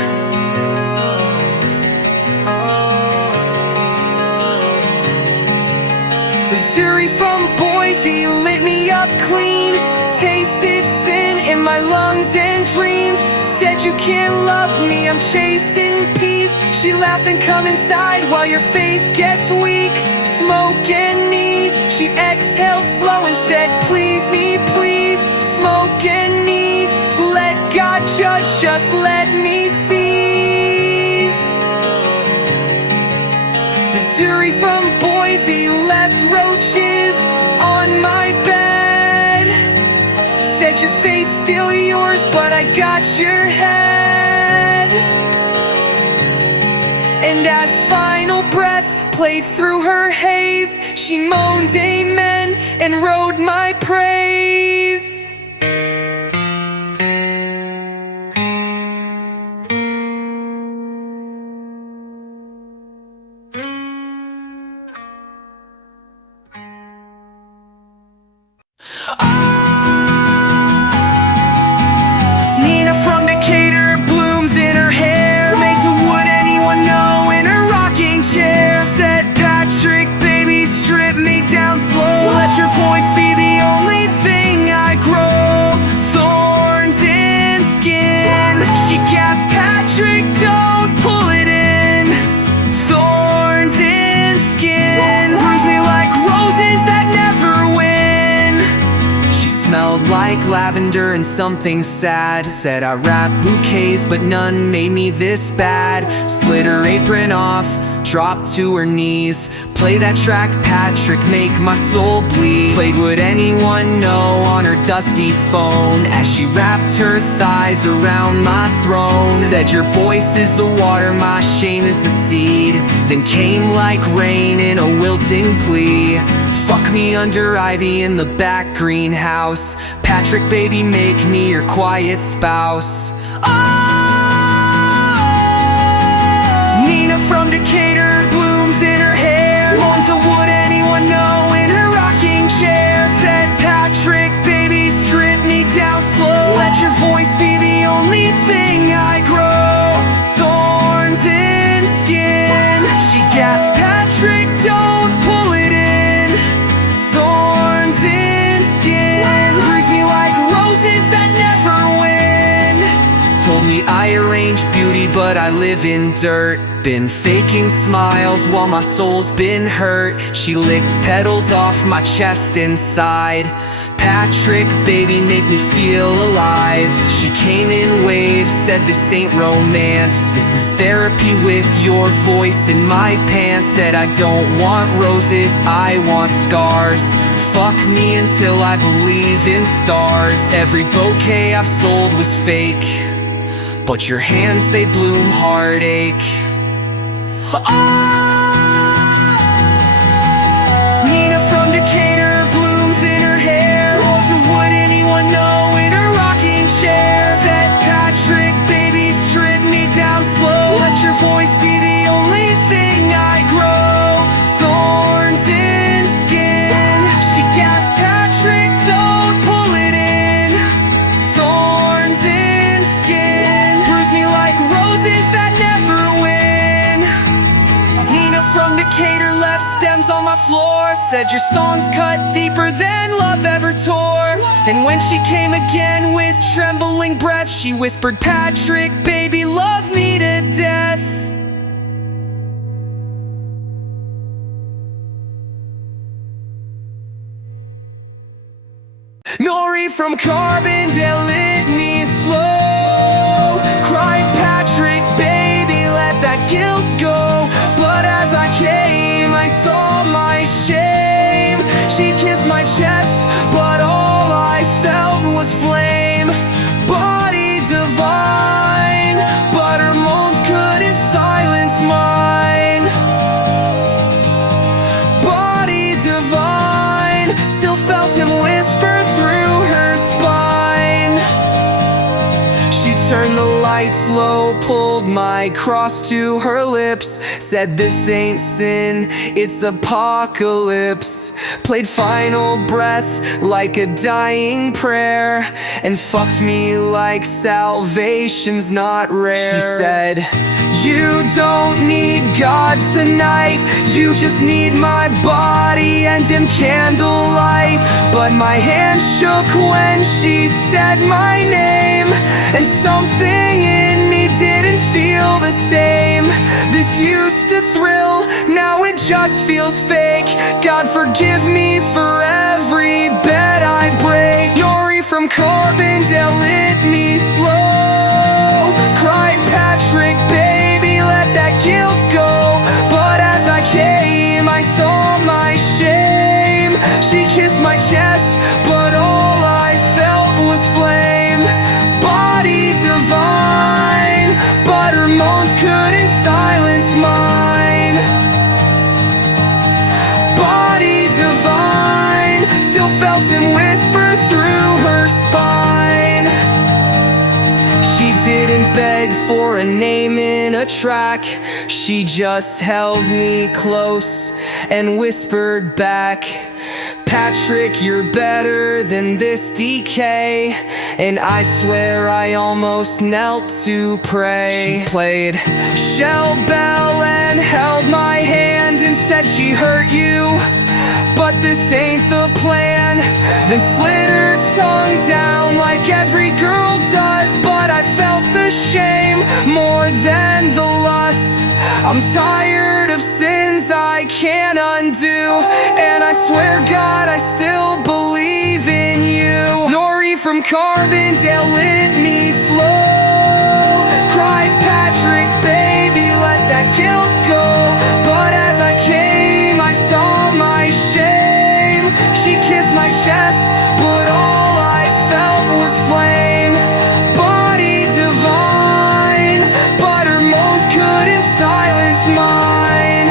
Zuri from Boise lit me up clean. Tasted sin in my lungs and dreams. Said you can't love me, I'm chasing peace. She laughed and come inside while your faith gets weak. Smoke and knees. She exhaled slow and said, please me, please. Smoke and knees. Let God judge, just let me seize. Zuri from Boise left roaches on my bed. Said your faith's still yours, but I got your head. played through her haze. She moaned amen and wrote my praise. Nina from Decatur, blooms in her hair, makes a would anyone know in her rocking chair. Said Patrick, baby, strip me down slow. Let your voice be the only thing I grow. Thorns in skin. She gasped, Patrick, don't pull it in. Thorns in skin. Bruise me like roses that never win. She smelled like lavender and something sad. Said I wrap bouquets but none made me this bad. Slid her apron off, dropped to her knees. Play that track, Patrick, make my soul bleed. Played Would Anyone Know on her dusty phone as she wrapped her thighs around my throne. Said your voice is the water, my shame is the seed. Then came like rain in a wilting plea. Fuck me under ivy in the back greenhouse. Patrick, baby, make me your quiet spouse. Nina from Decatur, blooms in her hair, moans a would anyone know in her rocking chair. Said Patrick, baby, strip me down slow. Let your voice be the only thing I grow. Thorns in skin. She gasped, Patrick, don't pull it in. Thorns in skin. Bruise me like roses that never win. Told me I arrange beauty but I live in dirt. Been faking smiles while my soul's been hurt. She licked petals off my chest inside. Patrick, baby, make me feel alive. She came in waves, said this ain't romance. This is therapy with your voice in my pants. Said I don't want roses, I want scars. Fuck me until I believe in stars. Every bouquet I've sold was fake, but your hands, they bloom heartache. Nina from Decatur, blooms in her hair, holds a would anyone know in her rocking chair. Said Patrick, baby, strip me down slow. Let your voice be the only thing I grow. Thorns in skin. She gasped, Patrick, don't pull it in. Thorns in skin. Bruise me like roses that never win. Nina from Decatur left stems on my floor. Said your songs cut deeper than love ever tore. And when she came again with trembling breath, she whispered, Patrick, baby, love me to death. Nori from Carbondale lit me slow. Cried, Patrick, baby, let that guilt go. But as I came, I saw my shame. She kissed my chest, but all I felt was flame. Body divine, but her moans couldn't silence mine. Body divine, still felt him whisper through her spine. She turned the lights low, pulled my cross to her lips. Said this ain't sin, it's apocalypse. Played Final Breath like a dying prayer, and fucked me like salvation's not rare. She said, you don't need God tonight, you just need my body and dim candlelight. But my hand shook when she said my name, and something in me didn't feel the same. This used to thrill, now it just feels fake. God forgive me for every bed I break. Nori from Carbondale lit me slow. Cried, Patrick, baby, let that guilt go. But as I came, I saw my shame. She kissed my chest, but all I felt was flame. Body divine, but her moans couldn't silence mine. for a name in a track. She just held me close and whispered back, Patrick, you're better than this decay. And I swear I almost knelt to pray. She played Shell Bell and held my hand and said she hurt you, but this ain't the plan. Then slid her tongue down like every girl does, but I felt the shame more than the lust. I'm tired of sins I can't undo, and I swear God I still believe in you. Nori from Carbondale lit me slow, cried Patrick, baby, let that guilt go. But as I came I saw my shame. She kissed my chest, but all I felt was flame. Body divine, but her moans couldn't silence mine.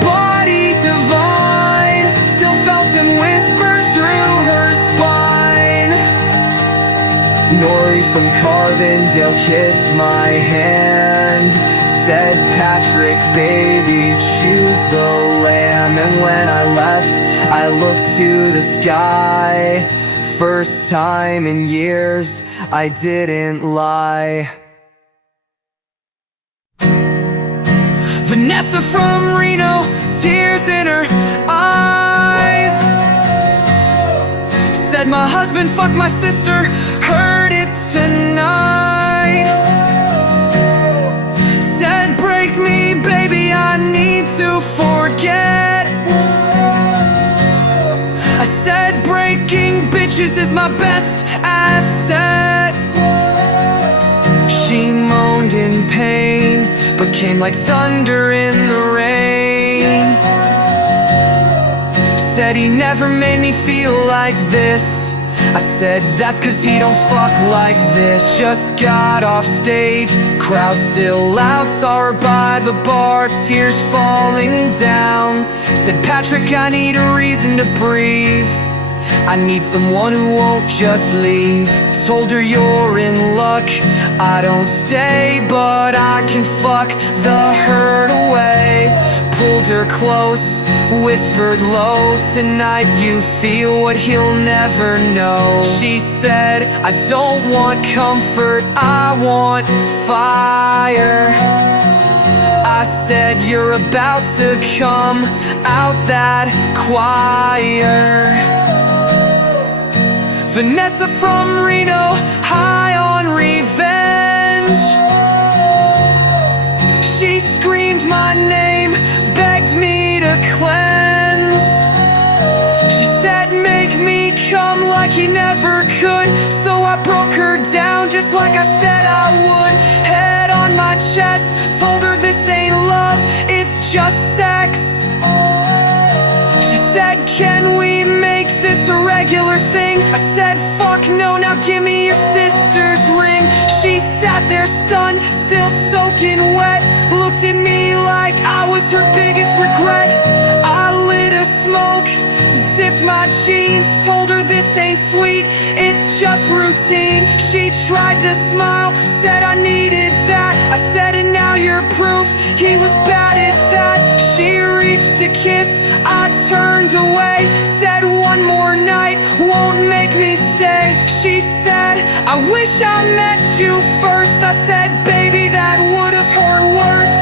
Body divine, still felt him whisper through her spine. Nori from Carbondale kissed my hand, said, Patrick, baby, choose the lamb. And when I left, I looked to the sky. First time in years, I didn't lie. Vanessa from Reno, tears in her eyes, said my husband fucked my sister, heard it tonight. Said break me, baby, I need to forget. I said breaking bitches is my best asset. She moaned in pain, but came like thunder in the rain. Said he never made me feel like this. I said that's cause he don't fuck like this. Just got off stage, crowd still loud, saw her by the bar, tears falling down. Said Patrick, I need a reason to breathe, I need someone who won't just leave. Told her you're in luck, I don't stay, but I can fuck the hurt away. Pulled her close, whispered low, tonight you feel what he'll never know. She said, I don't want comfort, I want fire. I said, you're about to come out that choir. Vanessa from Reno, high on revenge. She screamed my name, begged me to cleanse. She said make me come like he never could. So I broke her down just like I said I would. Head on my chest, told her this ain't love, it's just sex. She said, can we make this a regular thing? I said, fuck no, now give me your sister's ring. She sat there stunned, still soaking wet, looked at me like I was her biggest regret. I lit a smoke, zipped my jeans, told her this ain't sweet, it's just routine. She tried to smile, said I needed that. I said, and now you're proof he was bad at that. She reached to kiss, I turned away, said one more night won't make me stay. She said, I wish I met you first. I said, baby, that would have hurt worse.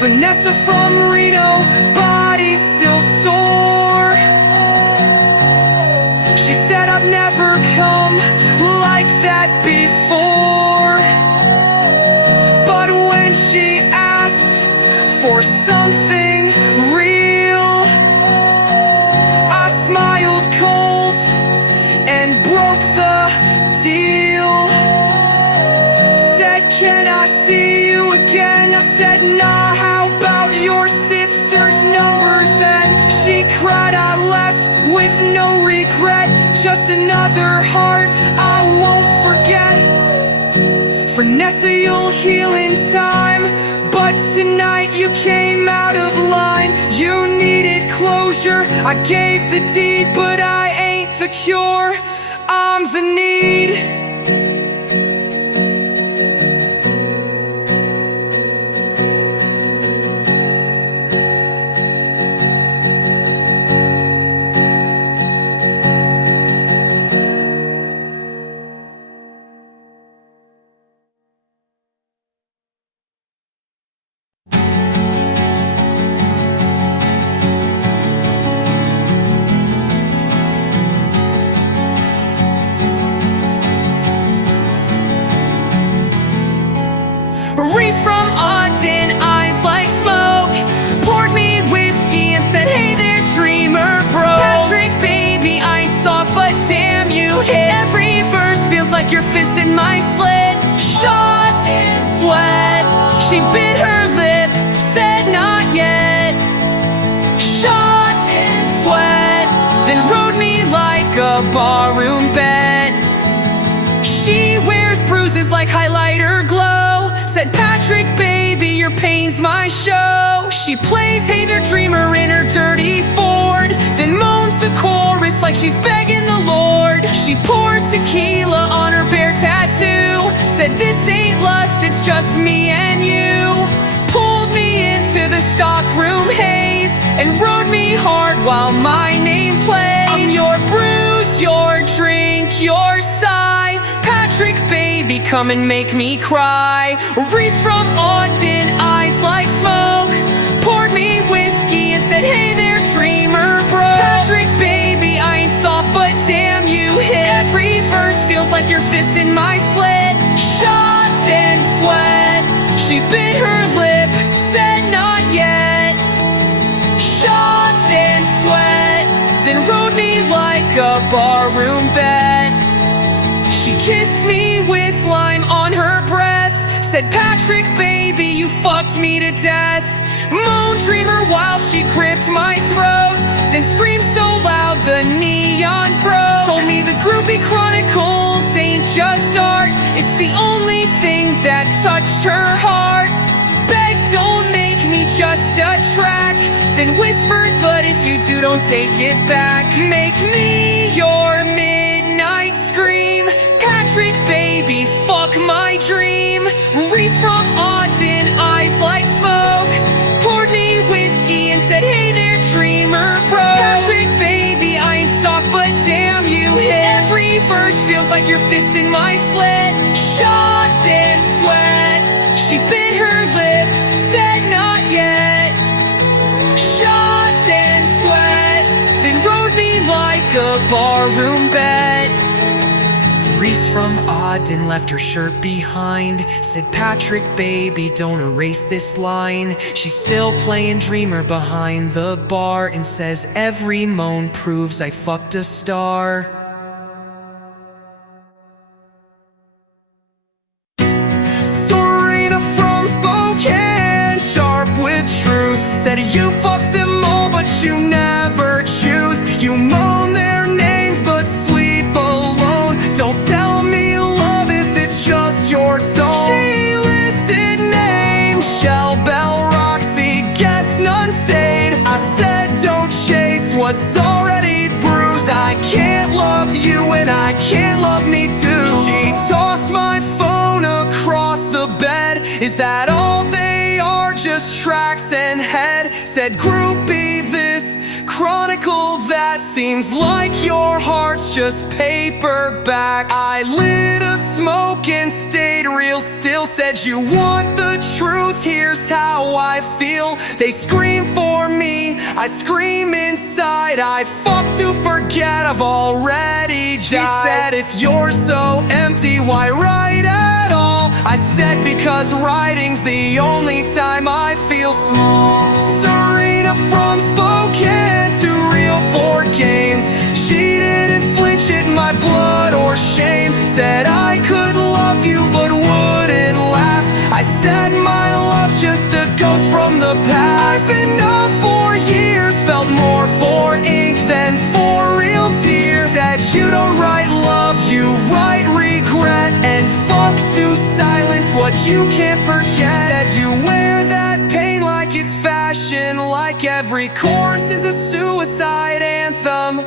Vanessa from Reno, body still sore. She said, I've never come like that before. But when she asked for something real, I smiled cold and broke the deal. Said, can I see you again? I said, nah, how about your sister's number then? She cried, I left with no regret, just another heart I won't forget. Vanessa, you'll heal in time, but tonight you came out of line. You needed closure, I gave the deed, but I ain't the cure, I'm the need. like your fist in my slit. Shots, sweat. She bit her lip, said not yet. Shots, sweat. Then rode me like a barroom bed. She wears bruises like highlighter glow. Said, Patrick, baby, your pain's my show. She plays Hey There Dreamer in her dirty Ford, then moans the chorus like she's begging the Lord. She poured tequila on her bare tattoo. Said, this ain't lust, it's just me and you. Pulled me into the stockroom haze and rode me hard while my name played. I'm your bruise, your drink, your sigh. Patrick, baby, come and make me cry. Reese from Ogden, eyes like smoke, poured me whiskey and said, hey there, dreamer, bro. Patrick, baby, I ain't soft, but damn, you hit. Every verse feels like your fist in my slit. Shots and sweat. She bit her lip, said not yet. Shots and sweat. Then rode me like a barroom bed. She kissed me with lime on her breath. Said, Patrick, baby, you fucked me to death. Moaned dreamer while she gripped my throat, then screamed so loud the neon broke. Told me the Groupie Chronicles ain't just art, it's the only thing that touched her heart. Begged, don't make me just a track, then whispered, but if you do, don't take it back. Make me your midnight scream. Patrick, baby, fuck my dream. Reese from Ogden, eyes like smoke, poured me whiskey and said, hey there, dreamer, bro. Patrick, baby, I ain't soft, but damn, you hit. Every verse feels like your fist in my slit. Shots and sweat. She bit her lip, said not yet. Shots and sweat. Then rode me like a barroom bed. Reese from Ogden left her shirt behind. Said, Patrick, baby, don't erase this line. She's still playing dreamer behind the bar and says, every moan proves I fucked a star. Serena from Spokane, sharp with truth, said you fucked them all but you never choose. You moan their names but sleep alone. Don't tell me love if it's just your tone. She listed names, Shell, Bell, Roxy, guess none stayed. I said don't chase what's already bruised. I can't love you and I can't love me too. She tossed my phone across the bed. Is that all they are, just tracks and head? Said, Groupie this, chronicle that. Seems like your heart's just paperback. I lit a smoke and stayed real still. Said, you want the truth, here's how I feel. They scream for me, I scream inside. I fuck to forget, I've already died. She said, if you're so empty, why write at all? I said, because writing's the only time I feel small. Serena from Spokane, too real for games. She didn't flinch at my blood or shame. Said I could love you but wouldn't last. I said my love's just a ghost from the past. I've been numb for years, felt more for ink than for real tears. Said you don't write love, you write regret. And fuck to silence what you can't forget. Said you wear that pain like it's fashion, like every chorus is a suicide anthem.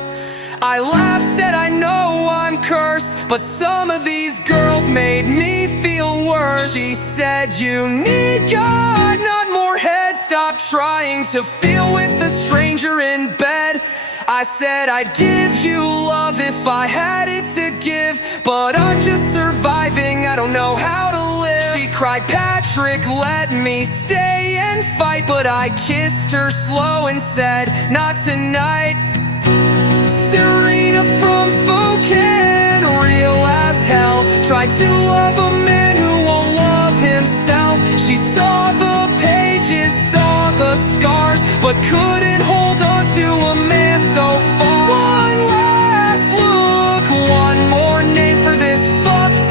I laughed, said I know I'm cursed, but some of these girls made me feel worse. She said you need God, not more head. Stop trying to feel with a stranger in bed. I said I'd give you love if I had it to give, but I'm just surviving, I don't know how to live. She cried, Patrick, let me stay and fight, but I kissed her slow and said, not tonight. Serena from Spokane, real as hell, tried to love a man who won't love himself. She saw the pages, saw the scars, but couldn't hold on to a man so far. One last look, one more name for this fucked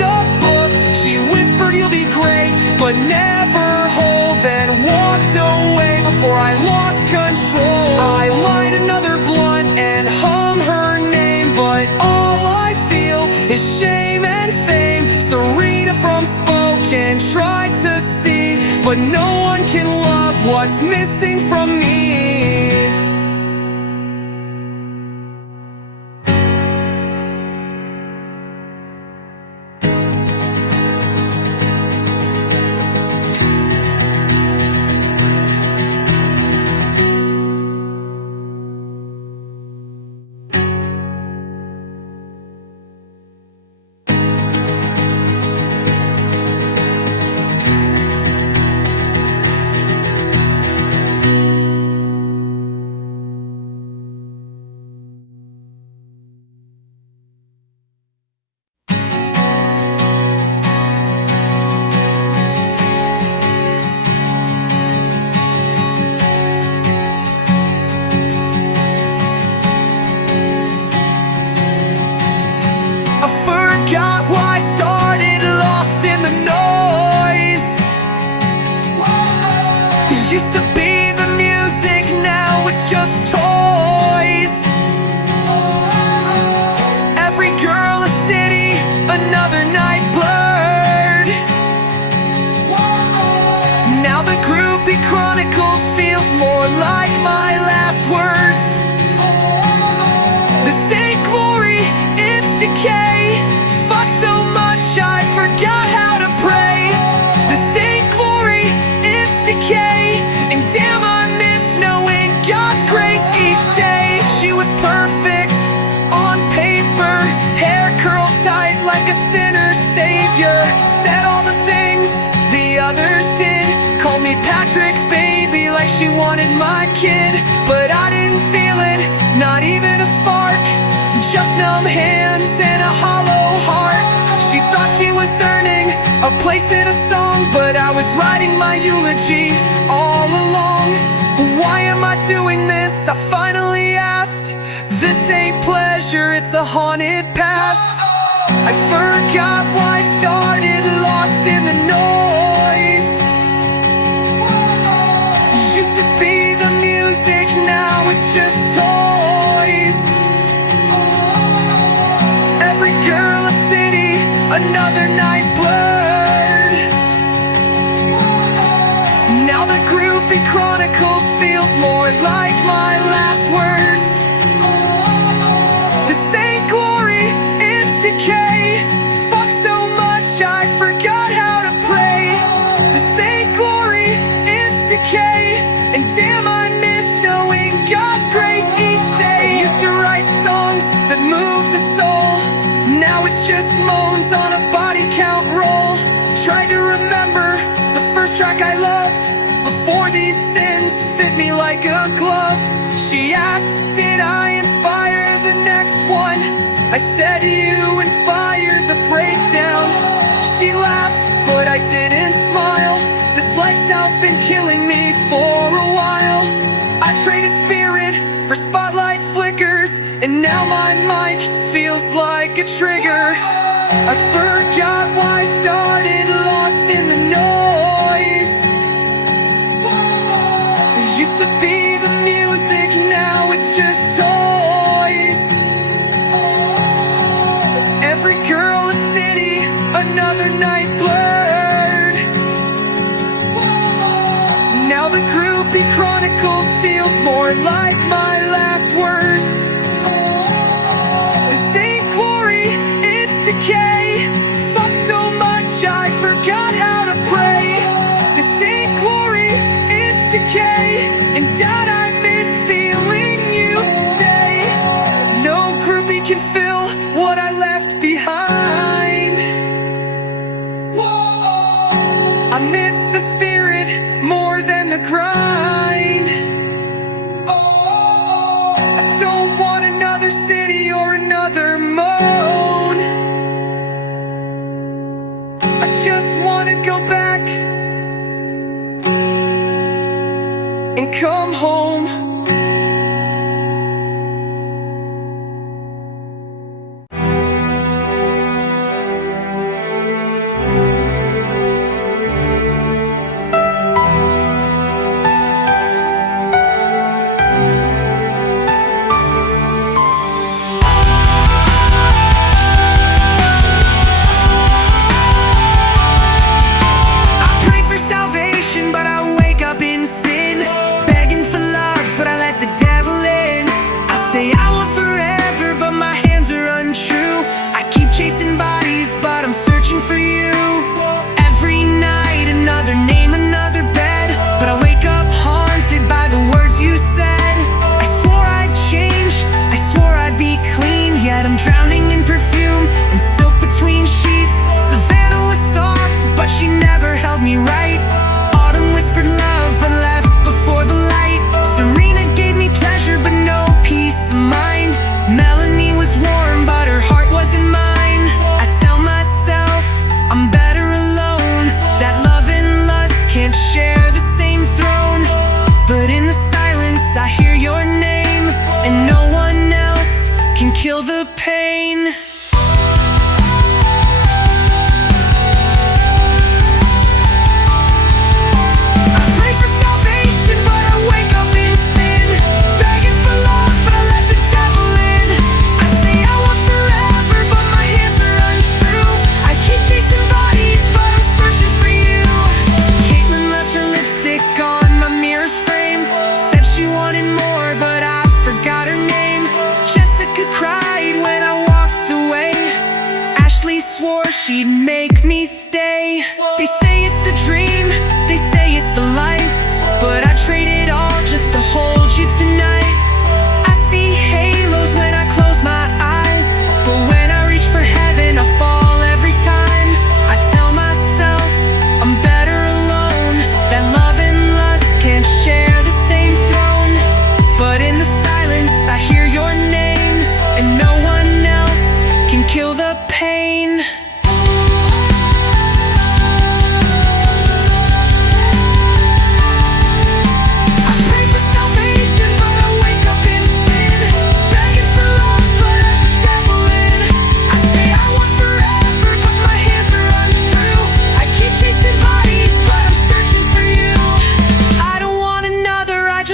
lost control. I light another blunt and hum her name, but all I feel is shame and fame. Serena from Spokane tried to see, but no one can love what's missing from me. Groupie Chronicles feels more like my last words. This ain't glory, it's decay. Fuck so much I forgot how to pray. This ain't glory, it's decay. And damn, I miss knowing God's grace each day. She was perfect on paper, hair curled tight like a sinner's savior. Said all the things the others did, called me Patrick, baby, like she wanted my kid. But I didn't feel it, not even a spark, just numb hands and a hollow heart. She thought she was earning a place in a song, but I was writing my eulogy all along. Why am I doing this? I finally asked. This ain't pleasure, it's a haunted past. I forgot why I started, lost in the noise. Used to be the music, now it's just toys. Every girl a city, another night blurred. Now the Groupie Chronicles feels more like my last words. This ain't glory, it's decay. Fuck so much I forgot how to pray. This ain't glory, it's decay. And damn, I miss knowing God's grace each day. Used to write songs that moved the soul, now it's just moans on a body count roll. Tried to remember the first track I loved before these sins fit me like a glove. She asked, did I inspire the next one? I said, you inspired the breakdown. She laughed, but I didn't smile. This lifestyle's been killing me for a while. I traded spirit for spotlight flickers, and now my mic feels like a trigger. I forgot why I started, lost in the noise. It used to be the music, now it's just toys. Every girl a city, another night blurred. Now the Groupie Chronicles feels more like my last words. This ain't glory, it's decay. Fuck so much I forgot how to pray. This ain't glory, it's decay. And Dad, I miss feeling you stay. No groupie can fill what I left behind. I miss the spirit more than the grind. I don't want another city or another moan. I just want to go back and come home.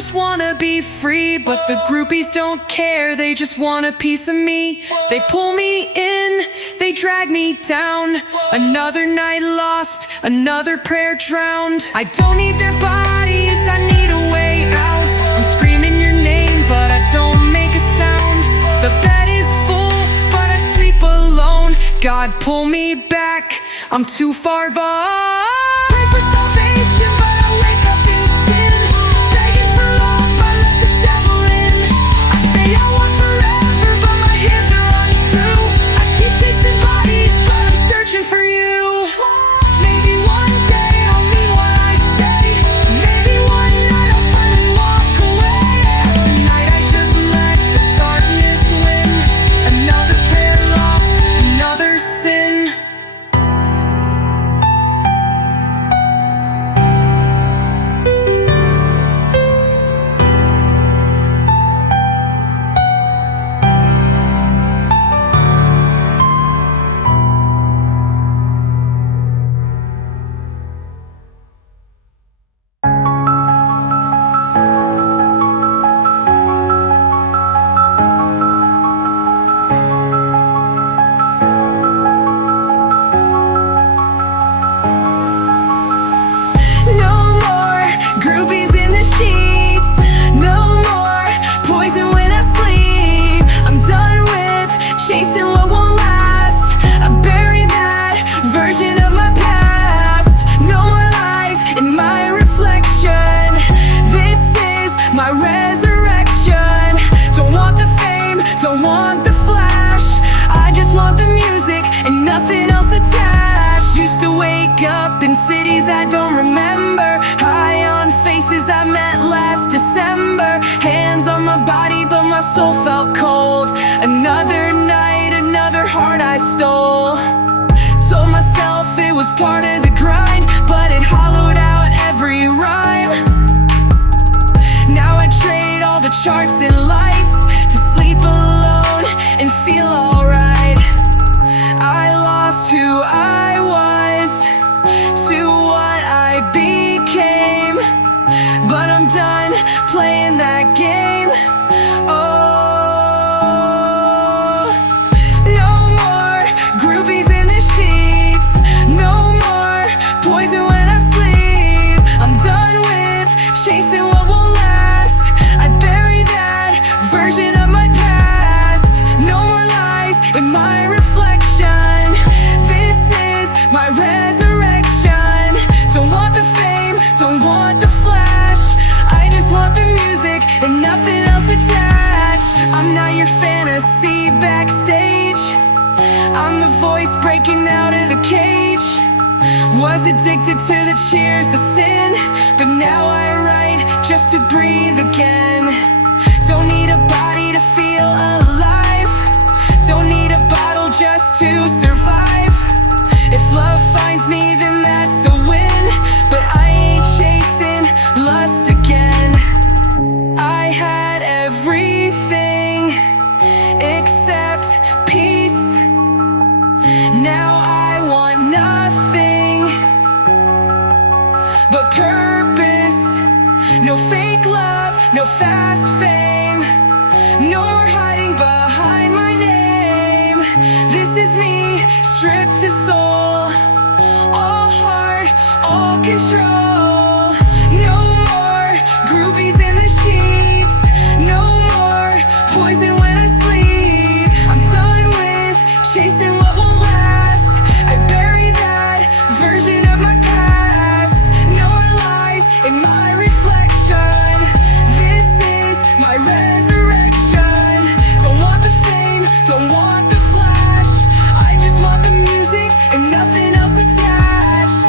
just wanna be free, but the groupies don't care, they just want a piece of me. They pull me in, they drag me down. Another night lost, another prayer drowned. I don't need their bodies, I need a way out. I'm screaming your name, but I don't make a sound. The bed is full, but I sleep alone. God, pull me back, I'm too far gone. Pray for salvation, but I wake up in sin. Begging for love, I let the devil in. I say I want forever, but my hands are untrue. I keep chasing bodies, but I'm searching for you. Maybe one day I'll mean what I say. Maybe one night I'll finally walk away. Tonight I just let the darkness win. Another prayer lost, another sin. No more groupies in the sheets. No more poison when I sleep. I'm done with chasing what won't last. I bury that version of my past. No more lies in my reflection. This is my resurrection. Don't want the fame, don't want the flash. I just want the music and nothing else attached. Used to wake up in cities I don't remember. High on faces I met last December. Hands on my body but my soul felt cold. Another night, another heart I stole. Told myself it was part of the grind, but it hollowed out every rhyme. Now I trade all the charts and lights to sleep alone and feel alright. I lost who I was to what I became, but I'm done playing that game. Oh, no more groupies in the sheets. No more poison when I sleep. I'm done with chasing what won't last. I bury that version of my past. No more lies in my reflection. This is my resurrection. Don't want the fame, don't want the flash. I just want the music and nothing else attached. I'm not your fantasy backstage. I'm the voice breaking out of the cage. Was addicted to the cheers, the sin, but now I write just to breathe again. Don't need a body to feel alive. Don't need a bottle just to survive. If love finds me, then that's a win, but I ain't chasing lust again. I had everything except peace. Now I want nothing but purpose. No fake love, no fast fame. No more hiding behind my name. This is me, stripped to soul. All heart, all control. No more groupies in the sheets. No more poison when I sleep. I'm done with chasing what won't last. I bury that version of my past. No more lies in my reflection. This is my resurrection. Don't want the fame, don't want the flash. I just want the music and nothing else attached.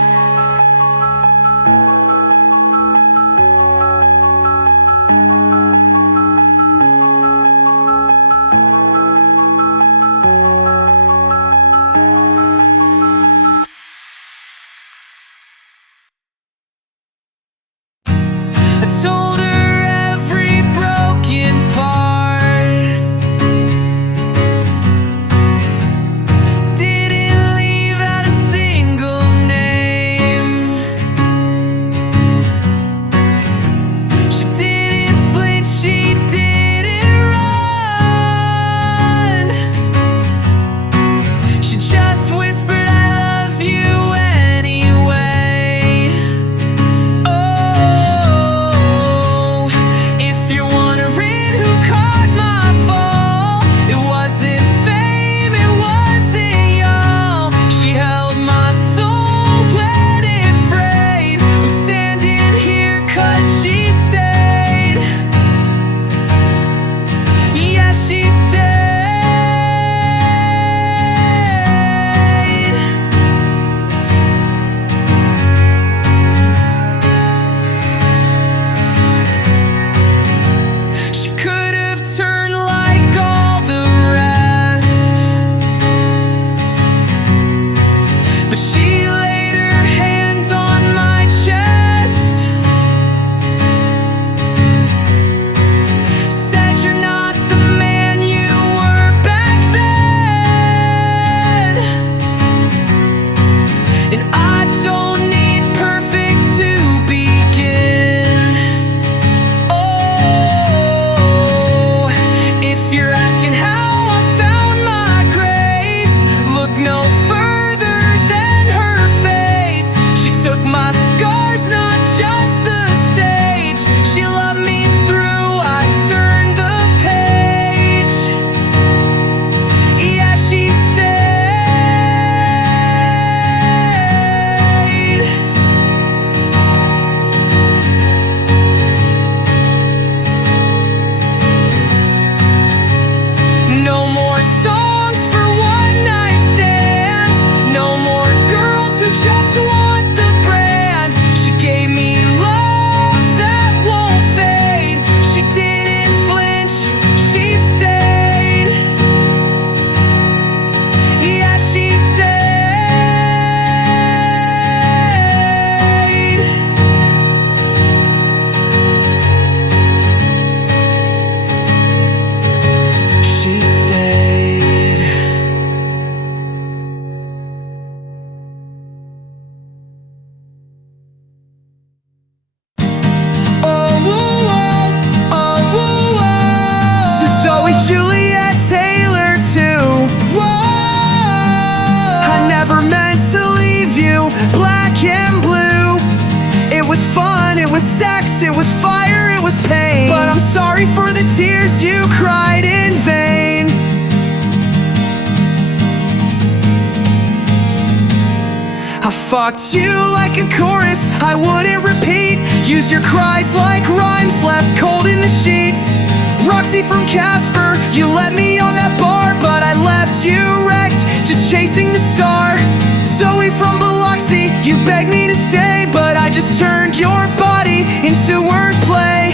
fucked you like a chorus I wouldn't repeat. Use your cries like rhymes left cold in the sheets. Roxy from Casper, you let me on that bar, but I left you wrecked, just chasing the star. Zoe from Biloxi, you begged me to stay, but I just turned your body into wordplay.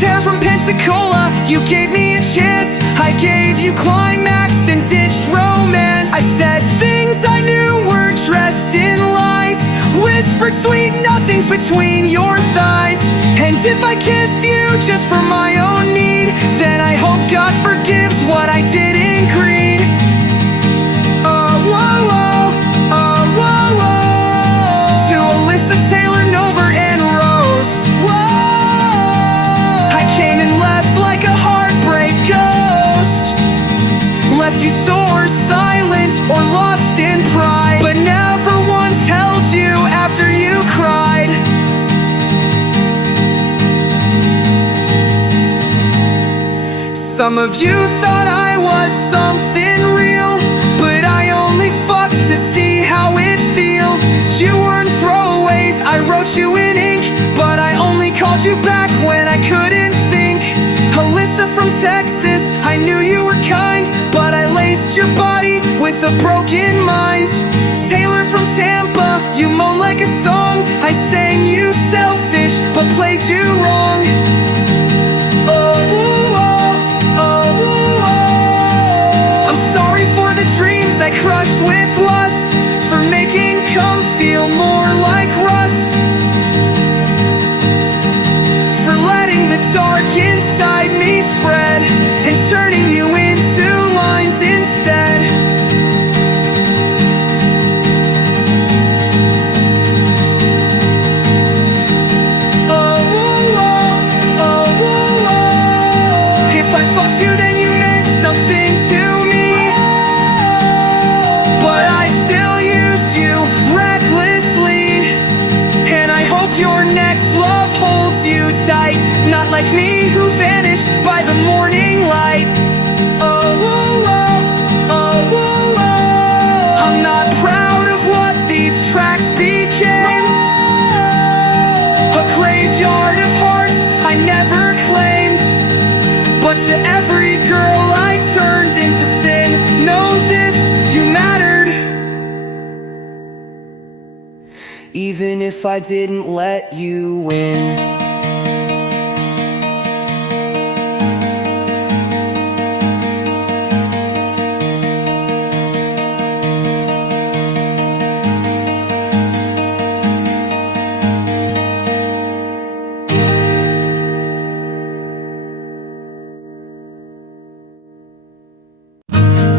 Tara from Pensacola, you gave me a chance, I gave you climax, then ditched romance. I said things I knew were dressed in lies, whispered sweet nothings between your thighs. And if I kissed you just for my own need, then I hope God forgives what I did in greed. Oh, whoa, whoa, oh, whoa, whoa. To Alyssa, Taylor, Nover, and Rose. Whoa. I came and left like a heartbreak ghost, left you sore, silent, or lost in pride, but never once held you after you cried. Some of you thought I was something real, but I only fucked to see how it feel. You weren't throwaways, I wrote you in ink, but I only called you back when I couldn't think. Alyssa from Texas, I knew you were kind, but I laced your body with a broken mind. Taylor from Tampa, you moan like a song, I sang you selfish, but played you wrong. Dreams I crushed with lust, for making come feel more like rust, for letting the dark inside me spread and turning you into lines instead. Oh, oh, oh, oh, oh. If I fucked you, then you meant something to me, but I still use you recklessly. And I hope your next love holds you tight, not like me who vanished by the morning light. Oh, oh, oh, oh, oh, oh. I'm not proud of what these tracks became, a graveyard of hearts I never claimed. But to every girl I turned into sin, know this, you mattered. Even if I didn't let you win.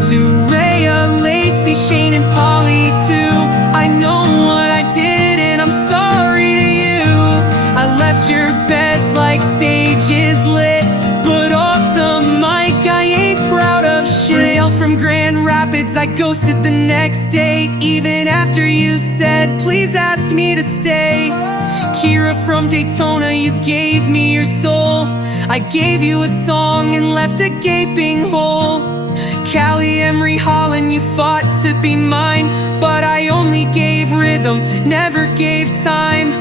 To Rhea, Lacey, Shane, and Polly too, I know what I did and I'm sorry to you. I left your beds like stages lit, but off the mic I ain't proud of shit. Rail from Grand Rapids, I ghosted the next day, even after you said please ask me to stay. Kira from Daytona, you gave me your soul, I gave you a song and left a gaping hole. Callie, Emery, Holland, you fought to be mine, but I only gave rhythm, never gave time.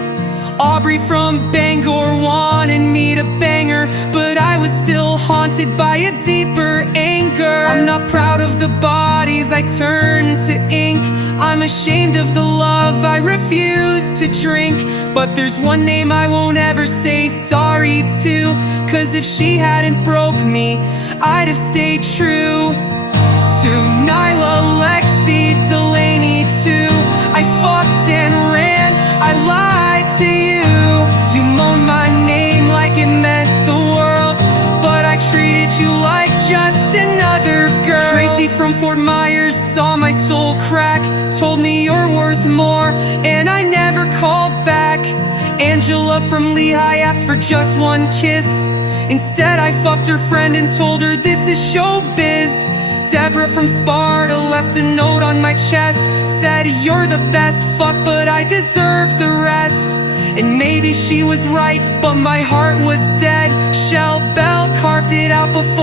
Aubrey from Bangor wanted me to bang her, but I was still haunted by a deeper anger. I'm not proud of the bodies I turned to ink, I'm ashamed of the love I refuse to drink. But there's one name I won't ever say sorry to, 'cause if she hadn't broke me, I'd have stayed true. To Nyla, Lexi, Delaney too, I fucked and ran, I lied to you. You moaned my name like it meant the world, but I treated you like just another girl. Tracy from Fort Myers saw my soul crack, told me you're worth more, and I never called back. Angela from Lehigh asked for just one kiss, instead I fucked her friend and told her this is showbiz. Deborah from Sparta left a note on my chest, said you're the best fuck, but I deserve the rest. And maybe she was right, but my heart was dead. Shell Bell carved it out before